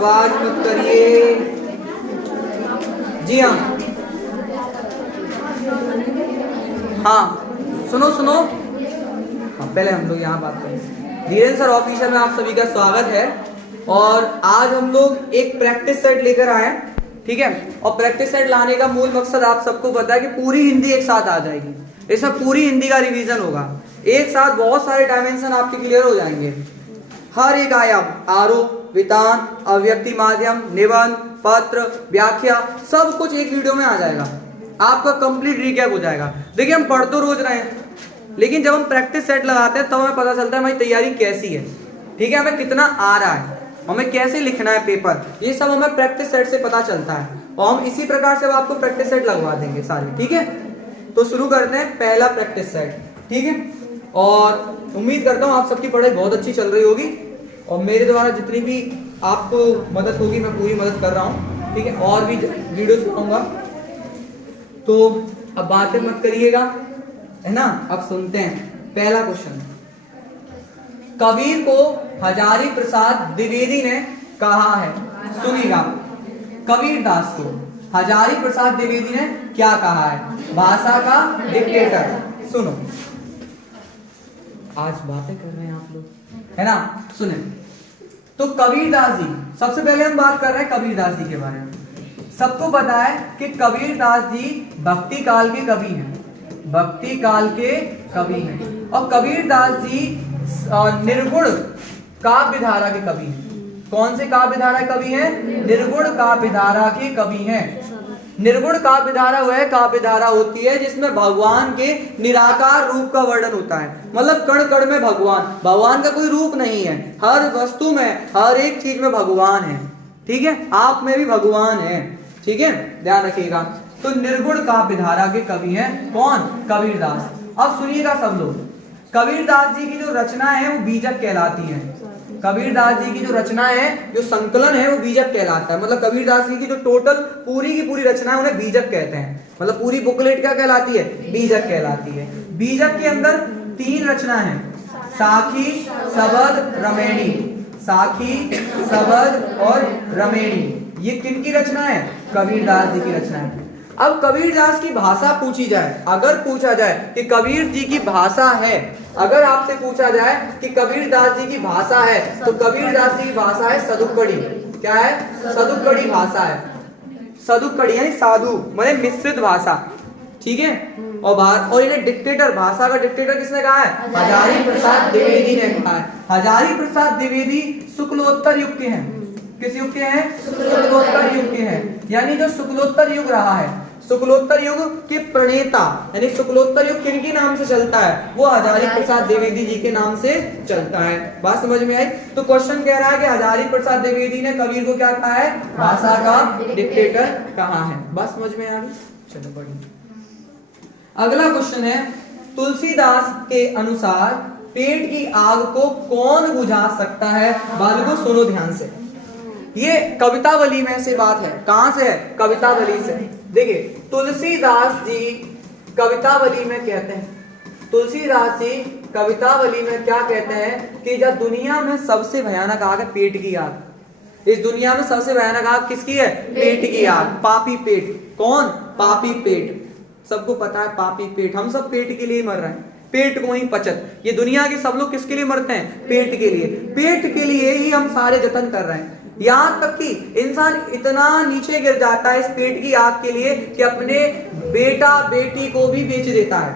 आवाज मत करिए। जी हाँ हाँ, सुनो सुनो। हाँ, पहले हम लोग यहाँ बात करें। धीरेन्द्र सर ऑफिशियल में आप सभी का स्वागत है। और आज हम लोग एक प्रैक्टिस सेट लेकर आए हैं, ठीक है। और प्रैक्टिस सेट लाने का मूल मकसद आप सबको पता है कि पूरी हिंदी एक साथ आ जाएगी। इसमें पूरी हिंदी का रिवीजन होगा, एक साथ बहुत सारे डायमेंशन आपके क्लियर हो जाएंगे। हर एक आयाम, आरोप, वितान, अव्यक्ति माध्यम, निबंध, पत्र, व्याख्या, सब कुछ एक वीडियो में आ जाएगा। आपका कंप्लीट रिकैप हो जाएगा। देखिए हम पढ़ तो रोज रहे हैं, लेकिन जब हम प्रैक्टिस सेट लगाते हैं तब हमें पता चलता है हमारी तैयारी कैसी है, ठीक है, हमें कितना आ रहा है, हमें कैसे लिखना है पेपर, ये सब हमें प्रैक्टिस सेट से पता चलता है। और हम इसी प्रकार से आपको प्रैक्टिस सेट लगवा देंगे सारे, ठीक है। तो शुरू करते हैं पहला प्रैक्टिस सेट, ठीक है। और उम्मीद करता हूँ आप सबकी पढ़ाई बहुत अच्छी चल रही होगी और मेरे द्वारा जितनी भी आपको मदद होगी मैं पूरी मदद कर रहा हूँ, ठीक है। और भी वीडियोस बनाऊंगा, तो अब बातें मत करिएगा, है ना। अब सुनते हैं पहला क्वेश्चन। कबीर को हजारी प्रसाद द्विवेदी ने कहा है, सुनिएगा। कबीर दास को हजारी प्रसाद द्विवेदी ने क्या कहा है? भाषा का डिक्टेटर। सुनो, आज बातें कर रहे हैं आप लोग, है ना। सुने तो कबीरदास जी, सबसे पहले हम बात कर रहे हैं कबीरदास जी के बारे में। सबको पता है कि कबीरदास जी भक्ति काल के कवि हैं, भक्ति काल के कवि हैं। और कबीरदास जी निर्गुण काव्य धारा के कवि हैं। कौन से काव्य धारा कवि हैं? निर्गुण काव्य धारा के कवि हैं। निर्गुण काव्य धारा वह काव्य धारा होती है जिसमें भगवान के निराकार रूप का वर्णन होता है। मतलब कण कण में भगवान का कोई रूप नहीं है, हर वस्तु में, हर एक चीज में भगवान है, ठीक है। आप में भी भगवान है, ठीक है, ध्यान रखिएगा। तो निर्गुण काव्य धारा के कवि हैं कौन? कबीरदास। अब सुनिएगा सब लोग, कबीरदास जी की जो रचना है वो बीजक कहलाती है। कबीरदास जी की जो रचना है, जो संकलन है, वो बीजक कहलाता है। मतलब कबीरदास जी की जो टोटल पूरी की पूरी रचना है उन्हें बीजक कहते हैं। मतलब पूरी बुकलेट क्या कहलाती है? बीजक कहलाती है। बीजक के अंदर 3 रचना है, साखी, सबद, रमेणी। साखी, सबद और रमेणी, ये किनकी रचना है? कबीरदास जी की रचना है। अब कबीरदास की भाषा पूछी जाए, अगर पूछा जाए कि कबीर जी की भाषा है, अगर आपसे पूछा जाए कि कबीरदास जी की भाषा है, तो कबीरदास जी की भाषा है सदुक्कड़ी। क्या है? सदुक्कड़ी भाषा है। सदुक्कड़ी यानी साधु माने मिश्रित भाषा, ठीक है। और इन्हें डिक्टेटर, भाषा का डिक्टेटर किसने कहा है? हजारी प्रसाद द्विवेदी ने कहा है। हजारी प्रसाद द्विवेदी शुक्लोत्तर युग के हैं। किस युग के हैं? शुक्लोत्तर युग के हैं। यानी जो शुक्लोत्तर युग रहा है, शुक्लोत्तर युग के प्रणेता, यानी शुक्लोत्तर युग किनके नाम से चलता है? वो हजारी प्रसाद द्विवेदी जी के नाम से चलता है। बात समझ में आई? तो क्वेश्चन कह रहा है कि हजारी प्रसाद द्विवेदी ने कबीर को क्या कहा है? भाषा का डिक्टेटर कहा है। बात समझ में आ गई? चलो बढ़िया। अगला क्वेश्चन है, तुलसीदास के अनुसार पेट की आग को कौन बुझा सकता है? बालकों सुनो ध्यान से, ये कवितावली में से बात है। कहां से है? कवितावली से। देखिए तुलसीदास जी कवितावली में कहते हैं, तुलसीदास जी कवितावली में क्या कहते हैं कि जब दुनिया में सबसे भयानक आग है पेट की आग। इस दुनिया में सबसे भयानक आग किसकी है? पेट की आग, पापी पेट। कौन? पापी पेट। सबको पता है पापी पेट, हम सब पेट के लिए मर रहे हैं, पेट को ही पचत। ये दुनिया के सब लोग किसके लिए मरते हैं? पेट के लिए। पेट के लिए ही हम सारे जतन कर रहे हैं। यहाँ तक कि इंसान इतना नीचे गिर जाता है इस पेट की आग के लिए कि अपने बेटा बेटी को भी बेच देता है।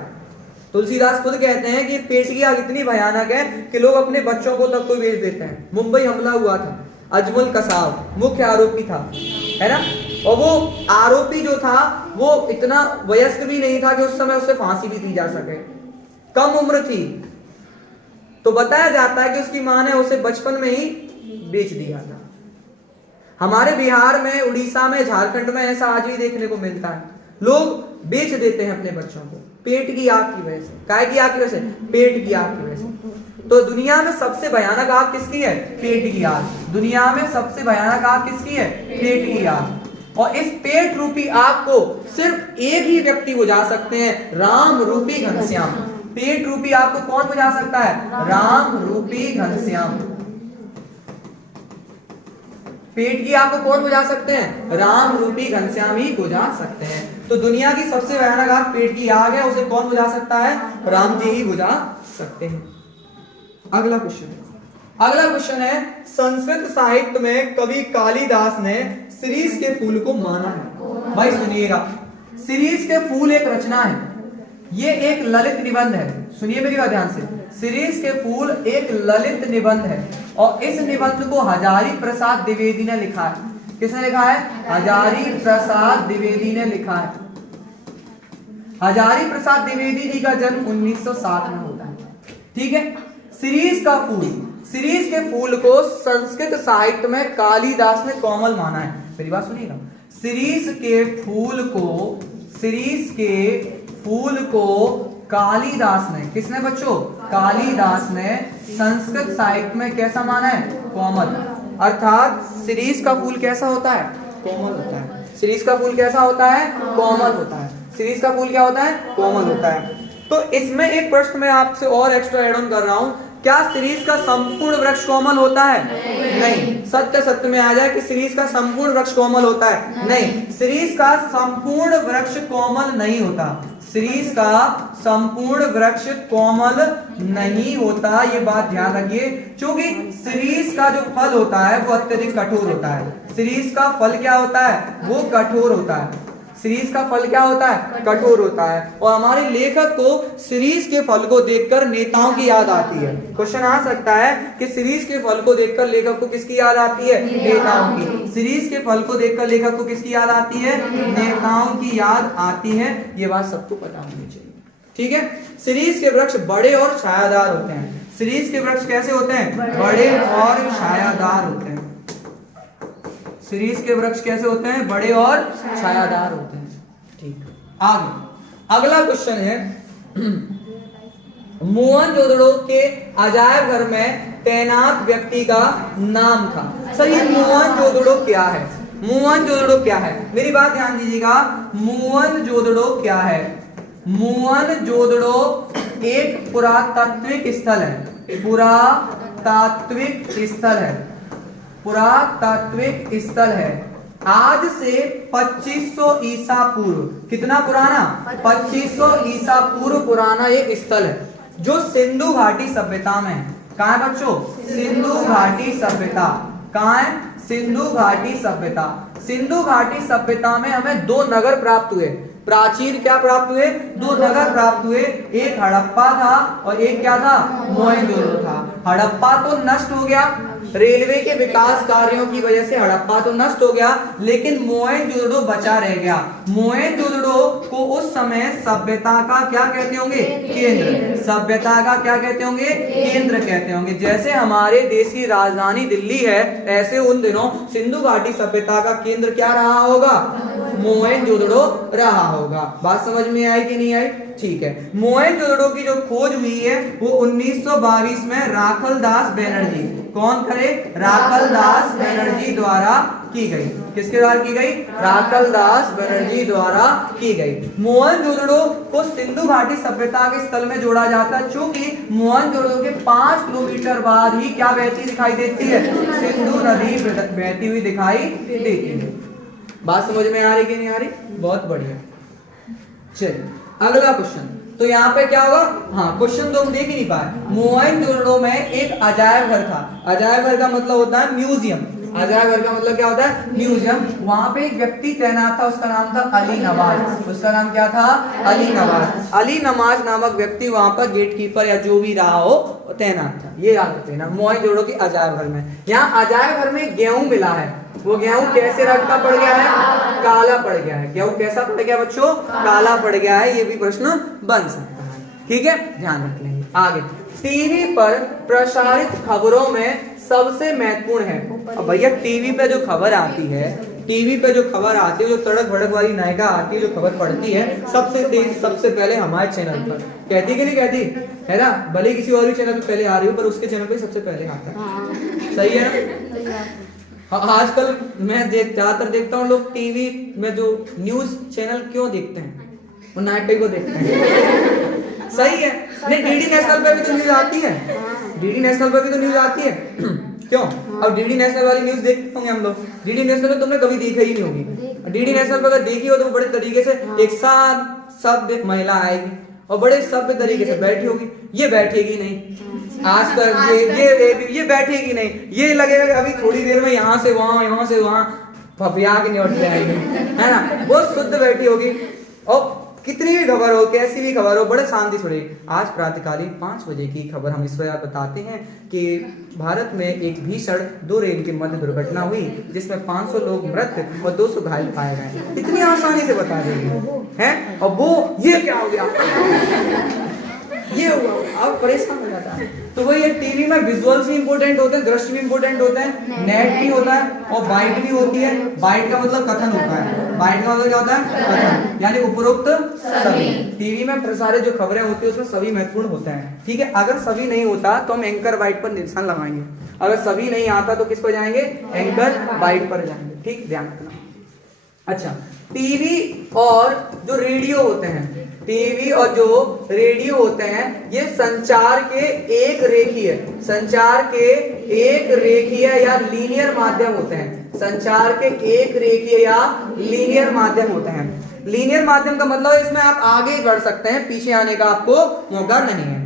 तुलसीदास खुद कहते हैं कि पेट की आग इतनी भयानक है कि लोग अपने बच्चों को तक को बेच देते हैं। मुंबई हमला हुआ था, अजमल कसाब मुख्य आरोपी था, है ना। और वो आरोपी जो था वो इतना वयस्क भी नहीं था कि उस समय उससे फांसी भी दी जा सके, कम उम्र थी। तो बताया जाता है कि उसकी मां ने उसे बचपन में ही बेच दिया था। हमारे बिहार में, उड़ीसा में, झारखंड में ऐसा आज भी देखने को मिलता है। लोग बेच देते हैं अपने बच्चों को पेट की आग की वजह से। काय की आग की वजह से? पेट की आग की वजह से। तो दुनिया में सबसे भयानक आग किसकी है? पेट की आग। दुनिया में सबसे भयानक आग किसकी है? पेट की आग। और इस पेट रूपी आग को सिर्फ एक ही व्यक्ति बुझा सकते हैं, राम रूपी घनश्याम। पेट रूपी आग को कौन बुझा सकता है? राम रूपी घनश्याम। पेट की आग को कौन बुझा सकते हैं? राम रूपी घनश्याम ही बुझा सकते हैं। तो दुनिया की सबसे भयानक आग पेट की आग है, उसे कौन बुझा सकता है? राम जी ही बुझा सकते हैं। अगला क्वेश्चन है संस्कृत साहित्य में कवि कालिदास ने शिरीष के फूल को माना है। भाई सुनिएगा, शिरीष के फूल एक रचना है, ये एक ललित निबंध है। सुनिए मेरी बात ध्यान से, शिरीष के फूल एक ललित निबंध है और इस निबंध को हजारी प्रसाद द्विवेदी ने लिखा है। किसने लिखा है? हजारी प्रसाद द्विवेदी ने लिखा है। हजारी प्रसाद द्विवेदी जी का जन्म 1907 में होता है। ठीक है। शिरीष के फूल को संस्कृत साहित्य में कालिदास ने कोमल माना है। मेरी बात सुनिएगा, शिरीष के फूल को कालिदास ने, किसने बच्चों? कालिदास ने संस्कृत साहित्य में कैसा माना है? कोमल। अर्थात शिरीष का फूल कैसा होता है? कोमल होता है। शिरीष का फूल कैसा होता है? कोमल होता है। शिरीष का फूल क्या होता है? कोमल होता है। तो इसमें एक प्रश्न मैं आपसे और एक्स्ट्रा एड ऑन कर रहा हूं, क्या शिरीष का संपूर्ण वृक्ष कोमल होता है? नहीं। सत्य में आ जाए कि शिरीष का संपूर्ण वृक्ष कोमल होता है? नहीं। शिरीष का संपूर्ण वृक्ष कोमल नहीं होता। शिरीष का संपूर्ण वृक्ष कोमल नहीं होता, ये बात ध्यान रखिए, क्योंकि शिरीष का जो फल होता है वो अत्यधिक कठोर होता है। शिरीष का फल क्या होता है? वो कठोर होता है। शिरीष का फल क्या होता है? कठोर होता है। और हमारे लेखक को शिरीष के फल को देखकर नेताओं की याद आती है। क्वेश्चन आ सकता है कि शिरीष के फल को देखकर लेखक को किसकी याद आती है? नेताओं की। शिरीष के फल को देखकर लेखक को किसकी याद आती है? नेताओं की याद आती है। ये बात सबको पता होनी चाहिए। ठीक है। शिरीष के वृक्ष बड़े और छायादार होते हैं। शिरीष के वृक्ष कैसे होते हैं? बड़े और छायादार होते हैं। शिरीष के वृक्ष कैसे होते हैं? बड़े और छायादार होते हैं। ठीक। आगे अगला क्वेश्चन है मोहनजोदड़ो के अजायब घर में तैनात व्यक्ति का नाम था। सर ये मोहनजोदड़ो क्या है? मोहनजोदड़ो क्या है? मेरी बात ध्यान दीजिएगा, मोहनजोदड़ो क्या है? मोहनजोदड़ो एक पुरातात्विक स्थल है। पुरातात्विक स्थल है। आज से 2500 ईसा पूर्व, कितना पुराना? 2500 ईसा पूर्व पुराना एक स्थल है जो सिंधु घाटी सभ्यता में है। कहाँ है बच्चों? सिंधु घाटी सभ्यता। कहाँ है? सिंधु घाटी सभ्यता। सिंधु घाटी सभ्यता में हमें दो नगर प्राप्त हुए। प्राचीन क्या प्राप्त हुए? दो नगर प्राप्त हुए। एक हड़प्पा था और एक क्या था? मोहनजोदड़ो था। हड़प्पा तो नष्ट हो गया, रेलवे के विकास कार्यों की वजह से हड़प्पा तो नष्ट हो गया, लेकिन मोहनजोदड़ो बचा रह गया। मोहनजोदड़ो को उस समय सभ्यता का क्या कहते होंगे? केंद्र। सभ्यता का क्या कहते होंगे? केंद्र कहते होंगे। जैसे हमारे देश की राजधानी दिल्ली है, ऐसे उन दिनों सिंधु घाटी सभ्यता का केंद्र क्या रहा होगा? मोहनजोदड़ो रहा होगा। बात समझ में आई कि नहीं आई? ठीक है। मोहनजोदड़ो की जो खोज हुई है वो 1922 में राखलदास बनर्जी, कौन करे? राखलदास बनर्जी द्वारा की गई। किसके द्वारा की गई? राखलदास बनर्जी द्वारा की गई। मोहनजोदड़ो को सिंधु घाटी सभ्यता के स्थल में जोड़ा जाता है, क्योंकि मोहनजोदड़ो के 5 किलोमीटर बाद ही क्या बहती दिखाई देती है? सिंधु नदी बहती हुई दिखाई देती है। बात समझ में आ रही कि नहीं आ रही? बहुत बढ़िया। चलिए अगला क्वेश्चन। तो यहाँ पे क्या होगा? हाँ, क्वेश्चन तो हम देख ही नहीं पाए। मोहनजोदड़ो में एक अजायब घर था। अजायब घर का मतलब होता है म्यूजियम। अजायब घर का मतलब क्या होता है? म्यूजियम। वहां पे एक व्यक्ति तैनात था, उसका नाम था अली नवाज। उसका नाम क्या था? अली नवाज। अली नवाज नामक व्यक्ति वहां पर गेट कीपर या जो भी रहा हो तैनात था। ये याद रखते ना, मोहनजोदड़ो के अजायब घर में। यहाँ अजायब घर में गेहूं मिला है। वो गेहूं कैसे रंग का पड़ गया है? काला पड़ गया है। गेहूं कैसा पड़ गया बच्चों? काला पड़ गया है। ये भी प्रश्न बन सकता है। ठीक है, ध्यान रख लेंगे। आगे टीवी पर प्रसारित खबरों में सबसे महत्वपूर्ण है। अब भैया टीवी पे जो खबर आती है, टीवी पे जो खबर आती है, जो तड़क भड़क वाली नायिका आती है, जो खबर पढ़ती है, सबसे पहले हमारे चैनल पर कहती कि नहीं कहती है ना? भले किसी और भी चैनल पे पहले आ रही हो, पर उसके चैनल पे सबसे पहले आता है। सही है ना? आजकल मैं ज्यादातर देखता हूँ लोग टीवी में जो न्यूज चैनल क्यों देखते हैं? वो नाटक को देखते हैं। सही है। नहीं, डीडी नेशनल पे भी तो न्यूज आती है। डीडी नेशनल पे भी तो न्यूज आती है। क्यों? अब डीडी नेशनल वाली न्यूज देखते होंगे हम लोग। डीडी नेशनल में तुमने कभी देखा ही नहीं होगी। डीडी नेशनल पर अगर देखी हो तो बड़े तरीके से एक साथ सभ्य महिला आएगी और बड़े सभ्य तरीके से बैठी होगी। ये बैठेगी नहीं आज तक, ये बैठेगी नहीं, ये लगेगा कि अभी थोड़ी देर में यहाँ से वहां फपिया के निपट जाएगी, है ना। वो शुद्ध बैठी होगी और कितनी भी खबर हो, कैसी भी खबर हो, बड़े शांति से सुनेगी। आज प्रातःकालीन 5 बजे की खबर हम इस वजह बताते हैं कि भारत में एक भीषण 2 रेल के मध्य दुर्घटना हुई जिसमें 500 लोग मृत और 200 घायल पाए गए। इतनी आसानी से बता देंगे हैं। और वो ये क्या हो गया, ये हुआ, अब परेशान हो जाता है। तो वही है, टीवी में विजुअल्स भी इंपॉर्टेंट होते हैं, दृश्य भी इंपॉर्टेंट होते हैं, नेट भी होता है और बाइट भी होती है। बाइट का मतलब कथन होता है, बाइट का मतलब क्या होता है, कथन, यानी उपरोक्त सभी। टीवी में प्रसारित जो खबरें होती है उसमें सभी महत्वपूर्ण होते हैं, ठीक है। अगर सभी नहीं होता तो हम एंकर बाइट पर निशान लगाएंगे, अगर सभी नहीं आता तो किस पर जाएंगे, एंकर बाइट पर जाएंगे, ठीक, ध्यान रखना। अच्छा, टीवी और जो रेडियो होते हैं, टीवी और जो रेडियो होते हैं, ये संचार के एक रेखीय या लीनियर माध्यम होते हैं। संचार के एक रेखीय या लीनियर माध्यम होते हैं। लीनियर माध्यम का मतलब इसमें आप आगे बढ़ सकते हैं, पीछे आने का आपको मौका नहीं है,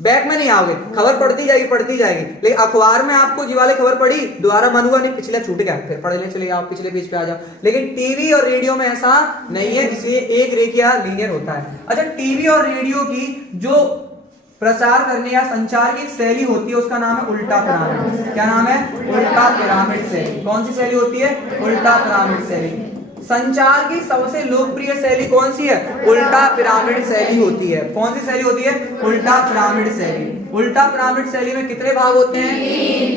बैक में नहीं आओगे, खबर पढ़ती जाएगी। लेकिन अखबार में आपको जी वाले खबर पढ़ी, दोबारा मन हुआ नहीं, पिछले छूट गया, फिर पढ़ ले, चले आप पिछले पेज पे आ जाओ। लेकिन टीवी और रेडियो में ऐसा नहीं है, इसलिए एक रेखीय लीनियर होता है। अच्छा, टीवी और रेडियो की जो प्रसार करने या संचार की शैली होती है उसका नाम है उल्टा पिरामिड। क्या नाम है? उल्टा पिरामिड शैली। कौन सी शैली होती है? उल्टा पिरामिड शैली। संचार की सबसे लोकप्रिय शैली कौन सी है? उल्टा पिरामिड शैली होती है। कौन सी शैली होती है? उल्टा पिरामिड शैली। उल्टा पिरामिड शैली में कितने भाग होते हैं?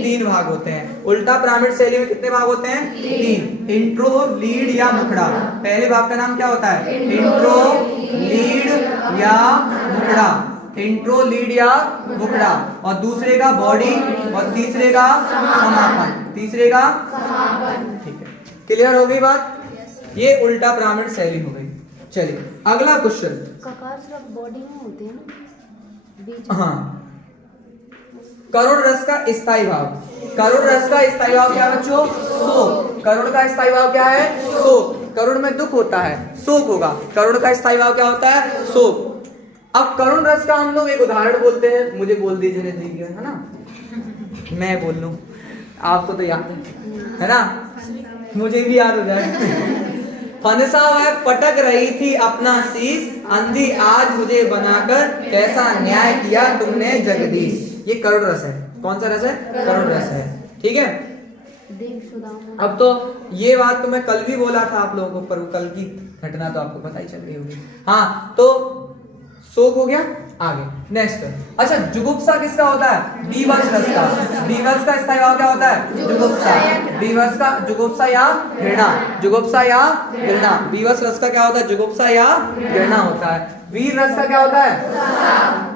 3 भाग होते हैं। उल्टा पिरामिड शैली में कितने भाग होते हैं? 3। इंट्रो, लीड या मुखड़ा। पहले भाग का नाम क्या होता है? इंट्रो, लीड या मुखड़ा। इंट्रो, लीड या मुखड़ा। और दूसरे का बॉडी और तीसरे का समापन। ठीक है, क्लियर हो गई बात? ये उल्टा पिरामिड शैली हो गई। चलिए अगला क्वेश्चन। ककार सिर्फ बॉडी में होते हैं ना, बीच। हाँ, करोड़ रस का स्थायी भाव। करोड़ रस का स्थायी भाव क्या है बच्चों? शोक। करोड़ का स्थायी भाव क्या है? शोक। करोड़ में दुख होता है, शोक होगा। करोड़ का स्थायी भाव क्या होता है? शोक। अब करुण रस का हम लोग एक उदाहरण बोलते हैं, मुझे बोल दीजिए है ना, मैं बोल लूं, आपको तो याद है ना, मुझे भी याद हो जाए। फनसा वह पटक रही थी अपना शीश, अंधी आज मुझे बनाकर कैसा न्याय किया तुमने जगदीश। ये करुण रस है। कौन सा रस है? करुण रस है, ठीक है। अब तो ये बात तो मैं कल भी बोला था आप लोगों को, पर कल की घटना तो आपको पता ही चल रही होगी। हाँ, तो शोक हो गया। आगे नेक्स्ट। अच्छा, जुगुप्सा किसका होता है? बीभत्स रस का। बीभत्स का स्थायी भाव क्या होता है? जुगुप्सा। बीभत्स का जुगुप्सा या घृणा। जुगुप्सा या घृणा। बीभत्स रस का क्या होता है? जुगुप्सा या घृणा होता है। वीर रस का क्या होता है?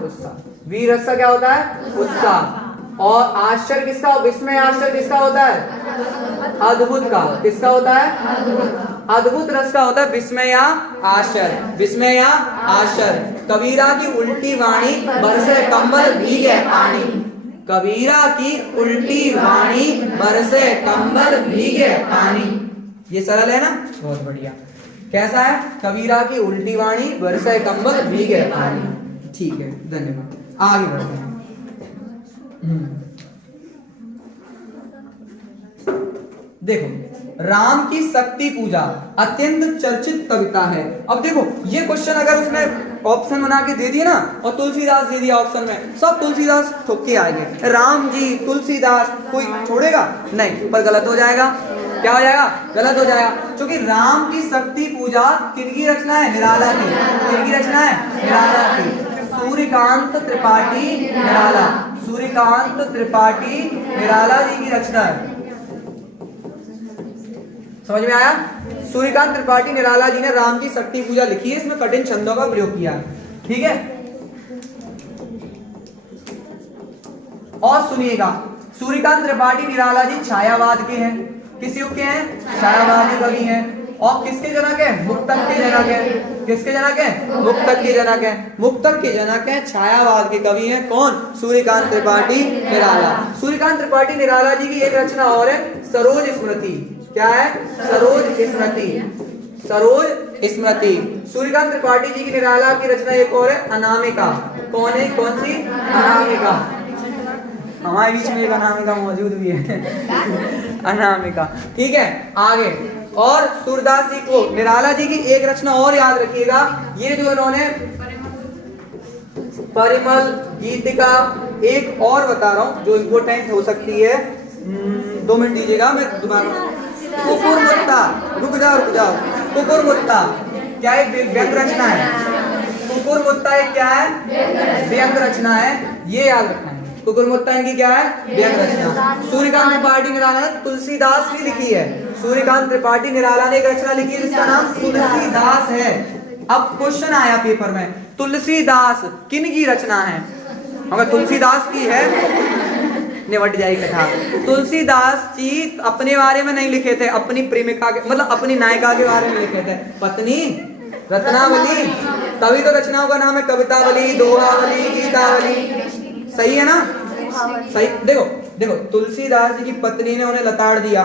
उत्साह। वीर रस का क्या होता है? उत्साह। और आश्चर्य किसका? विस्मय आश्चर्य किसका होता है? अद्भुत का। किसका होता है? अद्भुत रस का होता है विस्मय या आश्चर्य। विस्मय या आश्चर्य। कबीरा की उल्टी वाणी बरसे कंबल भीगे पानी। कबीरा की उल्टी वाणी बरसे कंबल भीगे पानी। ये सरल है ना, बहुत बढ़िया। कैसा है? कबीरा की उल्टी वाणी बरसे कंबल भीगे पानी। ठीक है, धन्यवाद। आगे बढ़ते हैं। देखो, राम की शक्ति पूजा अत्यंत चर्चित कविता है। अब देखो, ये क्वेश्चन अगर उसमें ऑप्शन बना के दे दिया ना, और तुलसीदास दे दिया ऑप्शन में, सब तुलसीदास ठोक के आएंगे। राम जी, तुलसीदास, कोई छोड़ेगा नहीं, पर गलत हो जाएगा। क्या हो जाएगा? गलत हो जाएगा, क्योंकि राम की शक्ति पूजा किनकी रचना है? निराला की। किनकी रचना है? निराला की। सूर्यकांत त्रिपाठी निराला। सूर्यकांत त्रिपाठी निराला जी की रचना है। समझ में आया? सूर्यकांत त्रिपाठी निराला जी ने राम की शक्ति पूजा लिखी है, इसमें कठिन छंदों का प्रयोग किया है, ठीक है। और सुनिएगा, सूर्यकांत त्रिपाठी निराला जी छायावाद के हैं। किस युग के हैं? छायावादी कवि हैं। और किसके जनक है? मुक्तक के जनक है। किसके जनक है? मुक्तक के जनक है। मुक्तक के जनक है, छायावाद के कवि हैं कौन? सूर्यकांत त्रिपाठी निराला। सूर्यकांत त्रिपाठी निराला जी की एक रचना और है, सरोज स्मृति। क्या है? सरोज स्मृति। सरोज स्मृति। सूर्यकांत त्रिपाठी जी की निराला की रचना एक और है, अनामिका। कौन है? कौन सी? अनामिका। हमारे बीच में एक अनामिका मौजूद भी है। अनामिका। ठीक है, आगे। और सूरदास जी को, निराला जी की एक रचना और याद रखिएगा, ये जो इन्होंने परिमल, गीतिका, एक और बता रहा हूं जो इम्पोर्टेंट हो सकती है। 2 मिनट दीजिएगा, मैं दोबारा। कुकुरमुत्ता, रुक जाओ। कुकुरमुत्ता क्या एक व्यंग रचना है? कुकुरमुत्ता एक क्या है? व्यंग रचना है, ये याद रखना है। कुकुरमुत्ता इनकी क्या है? व्यंग रचना। सूर्यकांत त्रिपाठी निराला ने तुलसीदास की लिखी है। सूर्यकांत त्रिपाठी निराला ने एक रचना लिखी है जिसका नाम तुलसीदास है। अब क्वेश्चन आया पेपर में, तुलसीदास किन की रचना है? अगर तुलसीदास की है, निपट जाएगी कथा। तुलसीदास जी अपने बारे में नहीं लिखे थे, अपनी प्रेमिका के, मतलब अपनी नायिका के बारे में लिखे थे, पत्नी रत्नावली। तभी तो रचनाओं का नाम है कवितावली, दोहावली, गीतावली। सही है ना? सही। देखो तुलसीदास जी की पत्नी ने उन्हें लताड़ दिया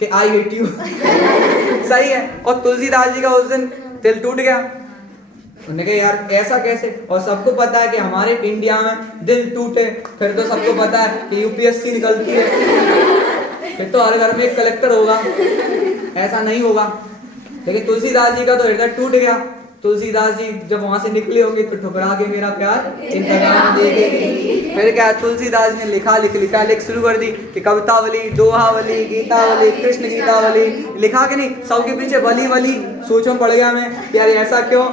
कि आई हेट यू। सही है। और तुलसीदास जी का उस दिन दिल टूट गया। उन्होंने कहा यार ऐसा कैसे? और सबको पता है कि हमारे इंडिया में दिल टूटे फिर तो सबको पता है कि यूपीएससी निकलती है, फिर तो हर घर में एक कलेक्टर होगा। ऐसा नहीं होगा। लेकिन तुलसीदास जी का तो हृदय टूट गया। तुलसीदास जी जब वहां से निकले होंगे तो ठुकरा के मेरा प्यार इंतकाम देगी। फिर क्या, तुलसीदास ने लिख शुरू कर दी कि कवितावली, दोहावली, गीतावली, कृष्ण गीतावली। लिखा कि नहीं? सबके पीछे वली। सोचो पड़ गया मैं, यार ऐसा क्यों?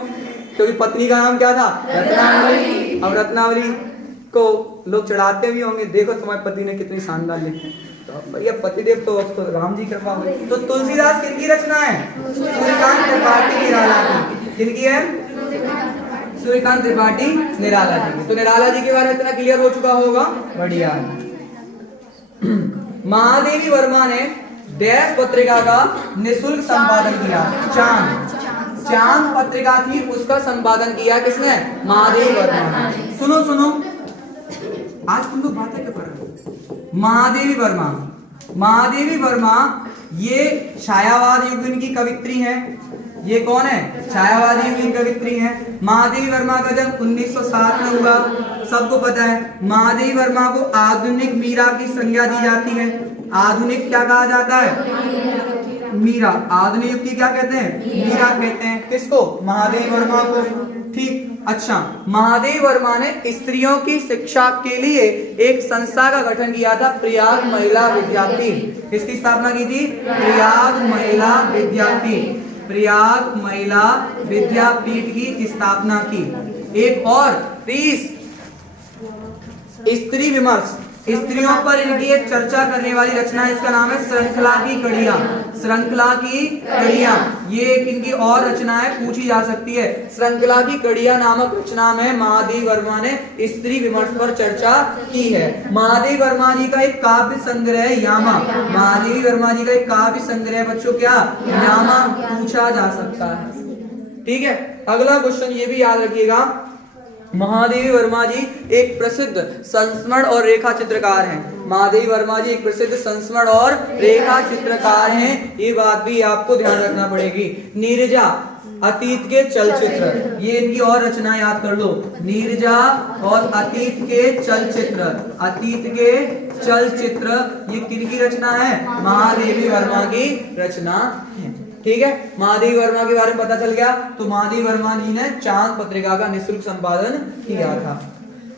क्योंकि पत्नी का नाम क्या था? रत्नावली। अब रत्नावली को लोग चढ़ाते भी होंगे, देखो तुम्हारे पति ने कितनी शानदार लिखी। तो भैया पतिदेव तो अब तो राम जी कृपा हुई। तो तुलसीदास किनकी रचना है? सूर्यकांत त्रिपाठी निराला की। किनकी है? सूर्यकांत त्रिपाठी निराला जी की। तो निराला जी के बारे में इतना क्लियर हो चुका होगा, बढ़िया। महादेवी वर्मा ने देश पत्रिका का निःशुल्क संपादन किया। चांद पत्रिका थी, उसका संपादन किया किसने? महादेवी वर्मा। सुनो, आज तुम लोग बातें क्या कर रहे हो? महादेवी वर्मा ये छायावाद युग की कवित्री हैं। ये कौन है? छायावादी युग की कवित्री हैं। महादेवी वर्मा का जन्म 1907 में हुआ, सबको पता है। महादेवी वर्मा को आधुनिक मीरा की संज्ञा दी जाती है। आधुनिक क्या कहा जाता है? मीरा। आधुनिक युग की क्या कहते हैं? मीरा कहते हैं। किसको? महादेवी वर्मा को। ठीक। अच्छा, महादेवी वर्मा ने स्त्रियों की शिक्षा के लिए एक संस्था का गठन किया था, प्रयाग महिला विद्यापीठ। किसकी स्थापना की थी? प्रयाग महिला विद्यापीठ। प्रयाग महिला विद्यापीठ की स्थापना की। एक और 30 स्त्री विमर्श, स्त्रियों पर इनकी एक चर्चा करने वाली रचना है, इसका नाम है श्रृंखला की कड़ियां। श्रृंखला की कड़ियां, ये एक इनकी और रचना है, पूछी जा सकती है। श्रृंखला की कड़ियां नामक रचना में महादेवी वर्मा ने स्त्री विमर्श पर चर्चा की है। महादेवी वर्मा जी का एक काव्य संग्रह यामा। महादेवी वर्मा जी का एक काव्य संग्रह बच्चों क्या? यामा पूछा जा सकता है। ठीक है। अगला क्वेश्चन ये भी याद रखिएगा, महादेवी वर्मा जी एक प्रसिद्ध संस्मरण और रेखा चित्रकार हैं। महादेवी वर्मा जी एक प्रसिद्ध संस्मरण और रेखा चित्रकार हैं, ये बात भी आपको ध्यान रखना पड़ेगी। नीरजा, अतीत के चलचित्र, ये इनकी और रचना याद कर लो। नीरजा और अतीत के चलचित्र। अतीत के चलचित्र ये किनकी रचना है? महादेवी वर्मा की रचना है। ठीक है। महादेवी वर्मा के बारे में पता चल गया। तो महादेवी वर्मा जी ने चांद पत्रिका का निःशुल्क संपादन किया था।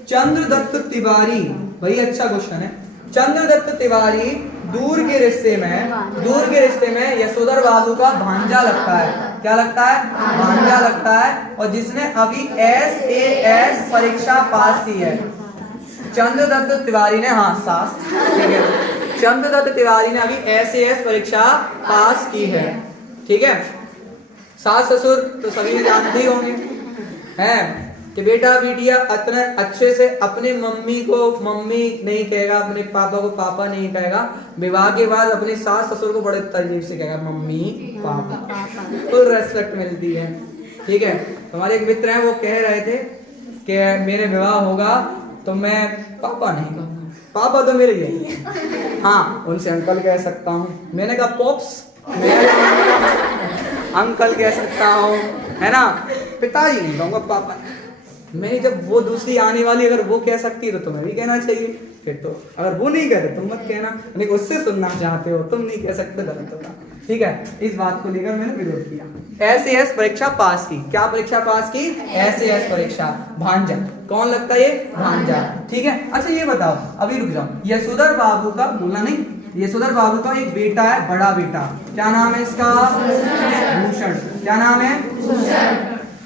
चंद्रदत्त तिवारी, भाई अच्छा क्वेश्चन है। चंद्रदत्त तिवारी दूर के रिश्ते में यशोधर बाबू का भांजा लगता है। क्या लगता है? भांजा लगता है, और जिसने अभी SAS परीक्षा पास की है। चंद्रदत्त तिवारी ने, हाँ सास, ठीक है, चंद्रदत्त तिवारी ने अभी SAS परीक्षा पास की है। ठीक है। सास ससुर तो सभी जानते ही होंगे हैं कि बेटा बेटिया इतने अच्छे से अपने मम्मी को मम्मी नहीं कहेगा, अपने पापा को पापा नहीं कहेगा, विवाह के बाद अपने सास ससुर को बड़े तरीके से कहेगा मम्मी पापा। फुल रेस्पेक्ट मिलती है। ठीक है, हमारे एक मित्र हैं, वो कह रहे थे कि मेरे विवाह होगा तो मैं पापा नहीं कहूँगा, पापा तो मेरे यही है, हाँ उनसे अंकल कह सकता हूँ। मैंने कहा पॉप्स, मैं अंकल कह सकता हूँ, है ना, पिताजी नहीं कहूँगा, पापा। मैं जब वो दूसरी आने वाली अगर वो कह सकती है तो तुम्हें भी कहना चाहिए, फिर तो अगर वो नहीं कह रहे तुम मत कहना, लेकिन उससे सुनना चाहते हो, तुम नहीं कह सकते, गलत होगा। ठीक है, इस बात को लेकर मैंने विरोध किया। SAS परीक्षा पास की, क्या परीक्षा पास की? SAS परीक्षा, भांजा। कौन लगता है ये? भांजा। ठीक है, अच्छा ये बताओ, अभी रुक जाओ, यशोधर बाबू का, बोलना नहीं, यशोधर बाबू का एक बेटा है, बड़ा बेटा, क्या नाम है इसका? भूषण। क्या नाम है?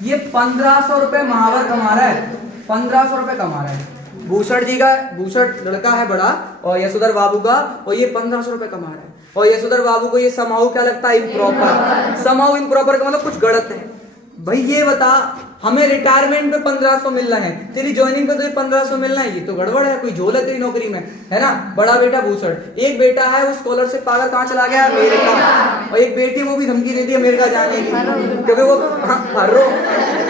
ये 1500 रुपए महावर कमा रहा है, 1500 रुपए कमा रहा है। भूषण जी का, भूषण लड़का है बड़ा, और यशोधर बाबू का, और ये 1500 रुपए कमा रहा है। और यशोधर बाबू को ये समाऊ क्या लगता है? इम्प्रॉपर। समाऊ इम्प्रॉपर का मतलब कुछ गलत है। भाई ये बता, हमें रिटायरमेंट पे 1500 मिलना है, तेरी ज्वाइनिंग पे तो ये 1500 मिलना है, ये तो गड़बड़ है, कोई झोल है तेरी नौकरी में, है ना। बड़ा बेटा भूषण, एक बेटा है वो स्कॉलरशिप पाकर कहाँ चला गया? अमेरिका। और एक बेटी, वो भी धमकी दे दी अमेरिका जाने की, क्योंकि वो फर्रो,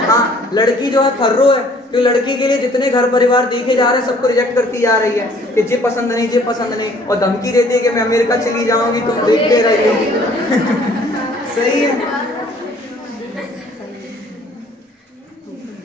हाँ लड़की जो है फर्रो है, क्योंकि लड़की के लिए जितने घर परिवार देखे जा रहे हैं सबको रिजेक्ट करती जा रही है कि ये पसंद नहीं, ये पसंद नहीं, और धमकी देती है कि मैं अमेरिका चली जाऊंगी, तुम देखते रहिए। सही है,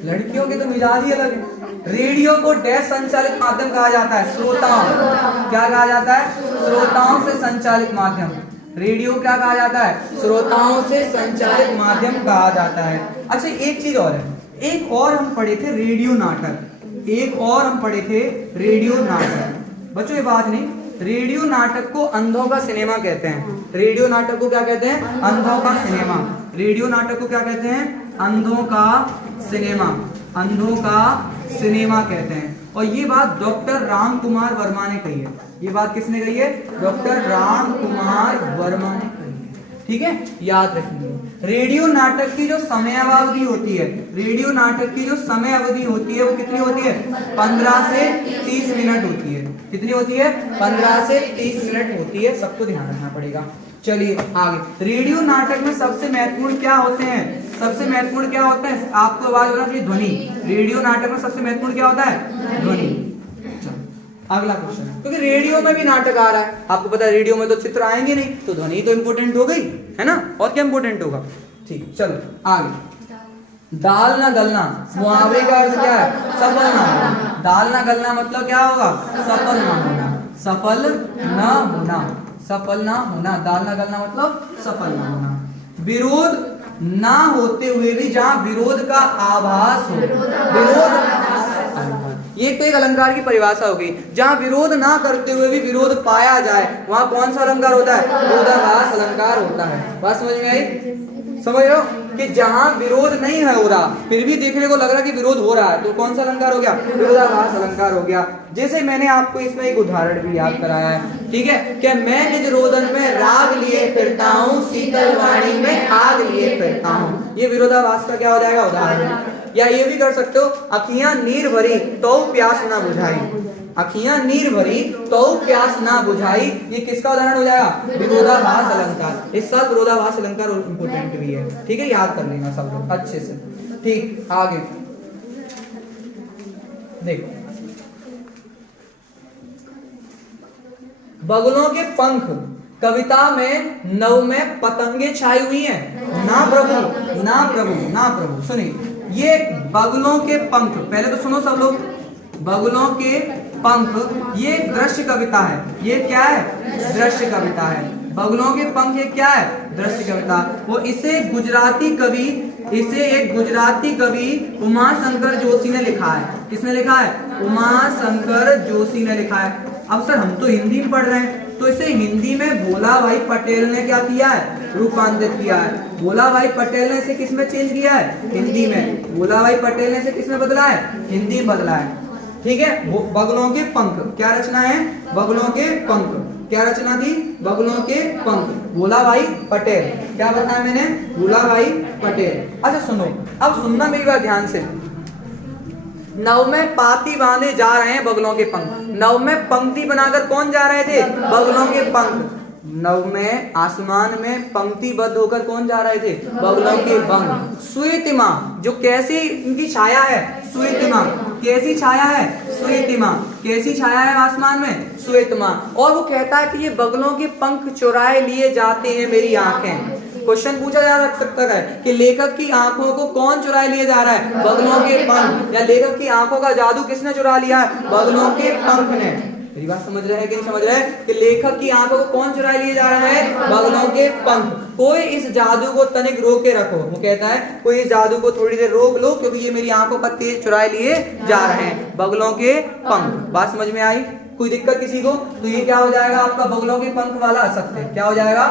लड़कियों के तो मिजाज ही अलग है। रेडियो को डैश संचालित माध्यम कहा जाता है, श्रोताओं। क्या कहा जाता है? श्रोताओं से संचालित माध्यम। रेडियो क्या कहा जाता है? श्रोताओं से संचालित माध्यम कहा जाता है। अच्छा एक चीज और है, एक और हम पढ़े थे रेडियो नाटक, एक और हम पढ़े थे रेडियो नाटक। बच्चों ये बात नहीं, रेडियो नाटक को अंधों का सिनेमा कहते हैं। रेडियो नाटक को क्या कहते हैं? अंधों का सिनेमा। रेडियो नाटक को क्या कहते हैं? अंधों का सिनेमा, अंधों का सिनेमा कहते हैं। और ये बात डॉक्टर राम कुमार वर्मा ने कही है। ये बात किसने कही है? डॉक्टर राम कुमार वर्मा ने कही है। ठीक है, याद रखिए। रेडियो नाटक की जो समयावधि होती है, रेडियो नाटक की जो समय अवधि होती है वो कितनी होती है? 15 से 30 मिनट होती है। कितनी होती है? 15 से 30 मिनट होती है, सबको ध्यान रखना पड़ेगा। चलिए आगे, रेडियो नाटक में सबसे महत्वपूर्ण क्या होते हैं? सबसे महत्वपूर्ण क्या होता है? आपको आवाज होना चाहिए, ध्वनि। रेडियो नाटक में सबसे महत्वपूर्ण क्या होता है? ध्वनि। अगला क्वेश्चन, क्योंकि रेडियो में भी नाटक आ रहा है, आपको पता है रेडियो में तो चित्र आएंगे नहीं, तो ध्वनि तो इंपोर्टेंट हो गई, है ना, और क्या इंपोर्टेंट होगा। ठीक, चलो आगे। दाल ना गलना, मुहावरे का अर्थ क्या है? सफल ना होना। दाल ना गलना मतलब क्या होगा? सफल ना होना, सफल ना होना, सफल ना होना। दाल ना गलना मतलब सफल ना होना। विरोध ना होते हुए भी जहां विरोध का आभास हो, विरोध, ये तो एक अलंकार की परिभाषा हो गई। जहां विरोध ना करते हुए भी विरोध पाया जाए, वहां कौन सा अलंकार होता है? विरोधाभास अलंकार होता है। बात समझ में आई? समझ रहे हो कि जहां विरोध नहीं है हो रहा, फिर भी देखने को लग रहा है कि विरोध हो रहा है, तो कौन सा अलंकार हो गया? विरोधाभास अलंकार हो गया। जैसे मैंने आपको इसमें एक उदाहरण भी याद कराया है, ठीक है, कि मैं निज रोदन में राग लिए फिरता हूँ, शीतल वाणी में आग लिए फिरता हूँ। ये विरोधाभास का क्या हो जाएगा? उदाहरण। या ये भी कर सकते हो, अखियां नीर भरी तो प्यास ना बुझाई, अखियां नीर भरी तो प्यास ना बुझाई, ये किसका उदाहरण हो जाएगा? विरोधाभास अलंकार। इस साल विरोधाभास अलंकार इंपोर्टेंट भी है, ठीक है, याद कर लेना सब लोग अच्छे से। ठीक, आगे देखो, बगुलों के पंख कविता में नव में पतंगे छाई हुई हैं। ना प्रभु, ना प्रभु, ना प्रभु। सुनिए, ये बगुलों के पंख, पहले तो सुनो सब लोग, बगुलों के पंख, ये दृश्य कविता है। ये क्या है? दृश्य कविता है। बगुलों के पंख ये क्या है? दृश्य कविता। वो इसे गुजराती कवि, इसे एक गुजराती कवि उमा शंकर जोशी ने लिखा है। किसने लिखा है? उमा शंकर जोशी ने लिखा है। अब सर हम तो हिंदी में पढ़ रहे हैं, तो इसे हिंदी में भोला भाई पटेल ने क्या किया है? रूपांतरित किया है। भोला भाई पटेल ने इसे किस में चेंज किया है? हिंदी में। भोला भाई पटेल ने इसे किस में बदला है? हिंदी में बदला है। ठीक है, बगुलों के पंख क्या रचना है? बगुलों के पंख क्या रचना थी? बगुलों के पंख, भोला भाई पटेल। क्या बताया मैंने? भोला भाई पटेल। अच्छा सुनो, अब सुनना मेरी बात ध्यान से। नव में पाती बांधे जा रहे हैं बगुलों के पंख। नव में पंक्ति बनाकर कौन जा रहे थे? बगुलों के पंख। नव में आसमान में पंक्तिबद्ध होकर कौन जा रहे थे? बगलों के पंख। श्वेतिमा, जो कैसी इनकी छाया है? श्वेतिमा। कैसी छाया है? श्वेतिमा। कैसी छाया है आसमान में? श्वेतिमा। और वो कहता है कि ये बगलों के पंख चुराए लिए जाते हैं मेरी आंखें। क्वेश्चन पूछा जा सकता है कि लेखक की आंखों को कौन चुराए लिए जा रहा है? बगलों के पंख। या लेखक की आंखों का जादू किसने चुरा लिया है? बगलों के पंख ने। मेरी बात समझ रहे हैं कि नहीं समझ रहे हैं कि लेखक की आंखों को कौन चुराए लिए जा रहा है? बगलों के पंख। कोई इस जादू को तनिक रोक के रखो, वो कहता है कोई इस जादू को थोड़ी देर रोक लो, क्योंकि ये मेरी आंखों का तेज चुराए लिए जा रहे हैं, बगलों के पंख। बात समझ में आई? कोई दिक्कत किसी को? तो ये क्या हो जाएगा आपका बगलों के पंख वाला असत्य। क्या हो जाएगा?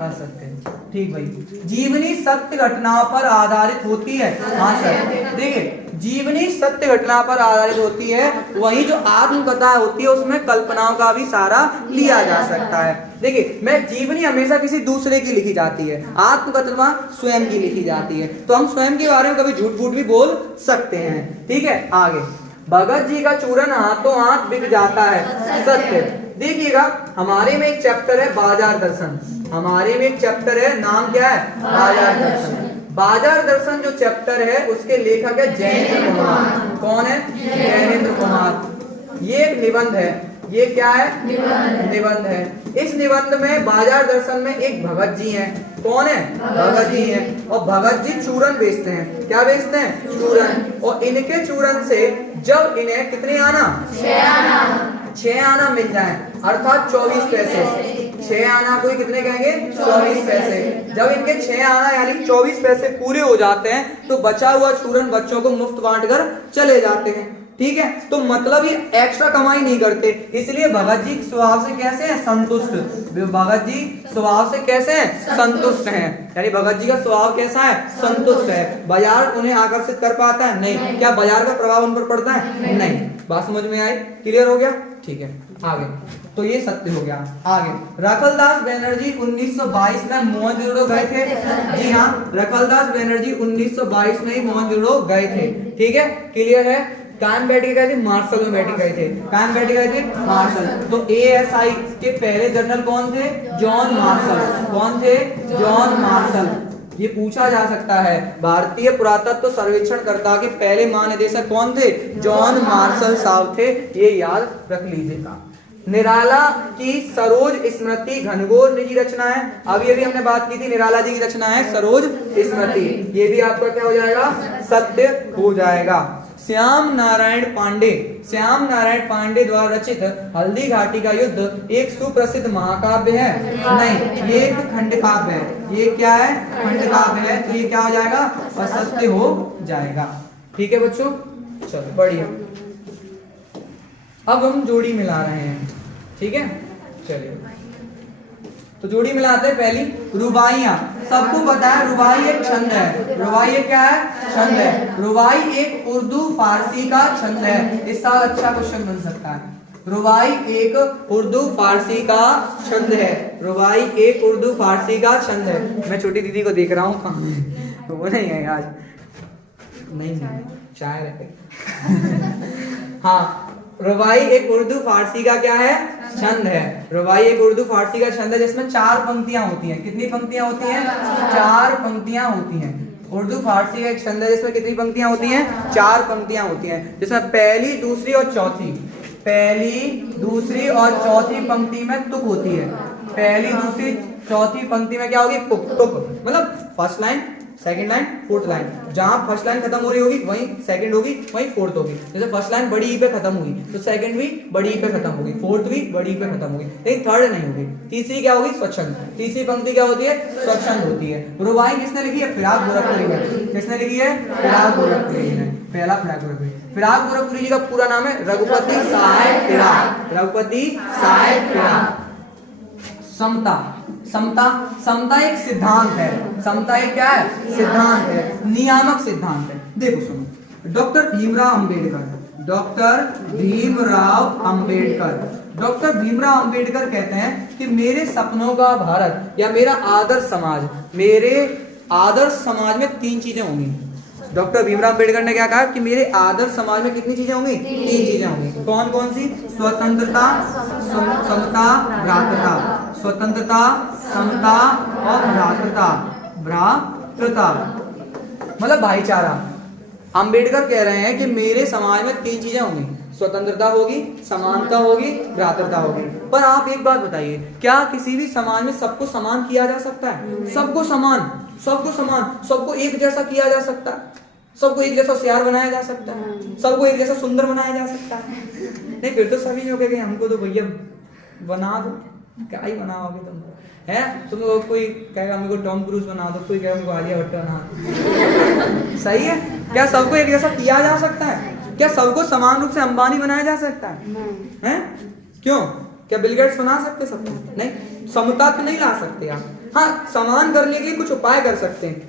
असत्य। ठीक भाई। जीवनी सत्य घटनाओं पर आधारित होती है। हाँ सर, देखिए जीवनी सत्य घटना पर आधारित होती है, वही जो आत्मकथा होती है उसमें कल्पनाओं का भी सहारा लिया जा सकता है। देखिए मैं जीवनी हमेशा किसी दूसरे की लिखी जाती है, आत्मकथा स्वयं की लिखी जाती है, तो हम स्वयं के बारे में कभी झूठ फूट भी बोल सकते हैं। ठीक है, आगे भगत जी का चूरन हाथों हाथ बिक जाता है। सत्य। देखिएगा हमारे में एक चैप्टर है बाजार दर्शन, हमारे में एक चैप्टर है, नाम क्या है? बाजार दर्शन। बाजार दर्शन जो चैप्टर है उसके लेखक है जैनेन्द्र कुमार। कौन है? जैनेन्द्र कुमार। ये एक निबंध है। ये क्या है? निबंध है। इस निबंध में बाजार दर्शन में एक भगत जी हैं। कौन है? भगत जी हैं। और भगत जी चूरन बेचते हैं। क्या बेचते हैं? चूरन। और इनके चूरन से जब इन्हें कितने आना? 6 आना मिल जाए, अर्थात 24 पैसे। 6 आना कोई कितने कहेंगे? 24 पैसे। जब इनके 6 आना यानी 24 पैसे पूरे हो जाते हैं तो बचा हुआ चूरन बच्चों को मुफ्त बांट कर चले जाते हैं। ठीक है, तो मतलब ये एक्स्ट्रा कमाई नहीं करते, इसलिए भगत जी स्वभाव से कैसे हैं? संतुष्ट। भगत जी स्वभाव से कैसे हैं? संतुष्ट हैं। यानी भगत जी का स्वभाव कैसा है? संतुष्ट है। बाजार उन्हें आकर्षित कर पाता है? नहीं। क्या बाजार का प्रभाव उन पर पड़ता है? नहीं। बात समझ में आई? क्लियर हो गया? ठीक है, आगे। तो ये सत्य हो गया। आगे रखलदास बैनर्जी 1922 में मोहनजोदड़ो गए थे। जी हाँ, रखलदास बैनर्जी 1922 में ही मोहनजोदड़ो गए थे। ठीक है, क्लियर है? कान बैठ के गए थे? मार्शल में बैठ के गए थे। कान बैठ के गए थे? मार्शल। तो ASI के पहले जनरल कौन थे? John Marshall. कौन थे? John Marshall. ये पूछा जा सकता है भारतीय पुरातत्व सर्वेक्षणकर्ता के पहले महानिदेशक कौन थे? जॉन मार्शल साहब थे। ये याद रख लीजिएगा। निराला की सरोज स्मृति घनघोर निजी रचना है। अभी हमने बात की थी, निराला जी की रचना है सरोज स्मृति। ये भी आपका क्या हो जाएगा? सत्य हो जाएगा। श्याम नारायण पांडे द्वारा रचित हल्दी घाटी का युद्ध एक सुप्रसिद्ध महाकाव्य है? नहीं, ये एक खंड काव्य है। ये क्या है? खंड काव्य है। तो ये क्या हो जाएगा? असत्य हो जाएगा। ठीक है बच्चों, चलो बढ़िया। अब हम जोड़ी मिला रहे हैं। ठीक है, चलिए तो जोड़ी मिलाते हैं। पहली रुबाइयां, सबको पता है रुबाई एक छंद है। रुबाई एक क्या है? छंद है। रुबाई एक उर्दू फारसी का छंद है। इस साल अच्छा क्वेश्चन बन सकता है। रुबाई एक उर्दू फारसी का छंद है। रुबाई एक उर्दू फारसी का छंद है। मैं छोटी दीदी को देख रहा हूँ, कहाँ तो वो नहीं है आज, नहीं शायर है। हाँ, रुबाई एक उर्दू फारसी का क्या है? छंद है। रुबाई एक उर्दू फारसी का छंद है जिसमें 4 पंक्तियां होती हैं। कितनी पंक्तियां होती हैं? 4 पंक्तियां होती हैं। उर्दू फारसी का एक छंद है जिसमें कितनी पंक्तियां होती हैं? 4 पंक्तियां होती हैं, जिसमें पहली, दूसरी और चौथी, पहली, दूसरी और चौथी पंक्ति में तुक होती है। पहली, दूसरी, चौथी पंक्ति में क्या होगी? तुक। मतलब first line, second line, fourth line. जहां फर्स्ट लाइन खत्म हो रही होगी वहीं सेकंड होगी, वहीं फोर्थ होगी। जैसे फर्स्ट लाइन बड़ी ई पे खत्म हुई तो सेकंड भी बड़ी ई पे खत्म होगी, फोर्थ भी बड़ी ई पे खत्म होगी, लेकिन थर्ड नहीं होगी। तीसरी क्या होगी? स्वच्छंद। तीसरी पंक्ति क्या होती है? स्वच्छंद होती है। रुबाई किसने लिखी है? फिराक गोरखपुरी ने। किसने लिखी है? फिराक गोरखपुरी ने। पहला फिराक गोरखपुरी। फिराक गोरखपुरी जी का पूरा नाम है रघुपति साहेब फिराक। रघुपति साहेब फिराक। समता, समता एक सिद्धांत है। समता एक क्या है? सिद्धांत है, नियामक सिद्धांत है। देखो सुनो, डॉक्टर भीमराव अंबेडकर कहते हैं कि मेरे सपनों का भारत या मेरा आदर्श समाज, मेरे आदर्श समाज में 3 चीजें होंगी। डॉक्टर भीमराव अंबेडकर ने क्या कहा कि मेरे आदर्श समाज में कितनी चीजें होंगी? 3 चीजें होंगी। कौन कौन सी? स्वतंत्रता, समता, भ्रातृता। स्वतंत्रता, समता और भ्रातृता। भ्रातृता मतलब भाईचारा। अंबेडकर कह रहे हैं कि मेरे समाज में 3 चीजें होंगी, स्वतंत्रता होगी, समानता होगी, भ्रातृता होगी। पर आप एक बात बताइए, क्या किसी भी समाज में सबको समान किया जा सकता है? सबको समान, सबको समान, सबको एक जैसा किया जा सकता है? सबको एक जैसा होशियार बनाया जा सकता है? सबको एक जैसा सुंदर बनाया जा सकता है? नहीं, फिर तो सभी जो कहेंगे हमको तो भैया बना दो, क्या ही बनाओगे तुम है? तुम कोई कहेगा हमको टॉम क्रूज बना दो, कोई कहेगा हमको आलिया भट्ट बना दो। सही है? क्या सबको एक जैसा किया जा सकता है? क्या सबको समान रूप से अंबानी बनाया जा सकता है? हैं? क्यों? क्या बिल गेट्स बना सकते सबको? नहीं, समता तो नहीं ला सकते आप। हाँ, समान करने के लिए कुछ उपाय कर सकते हैं,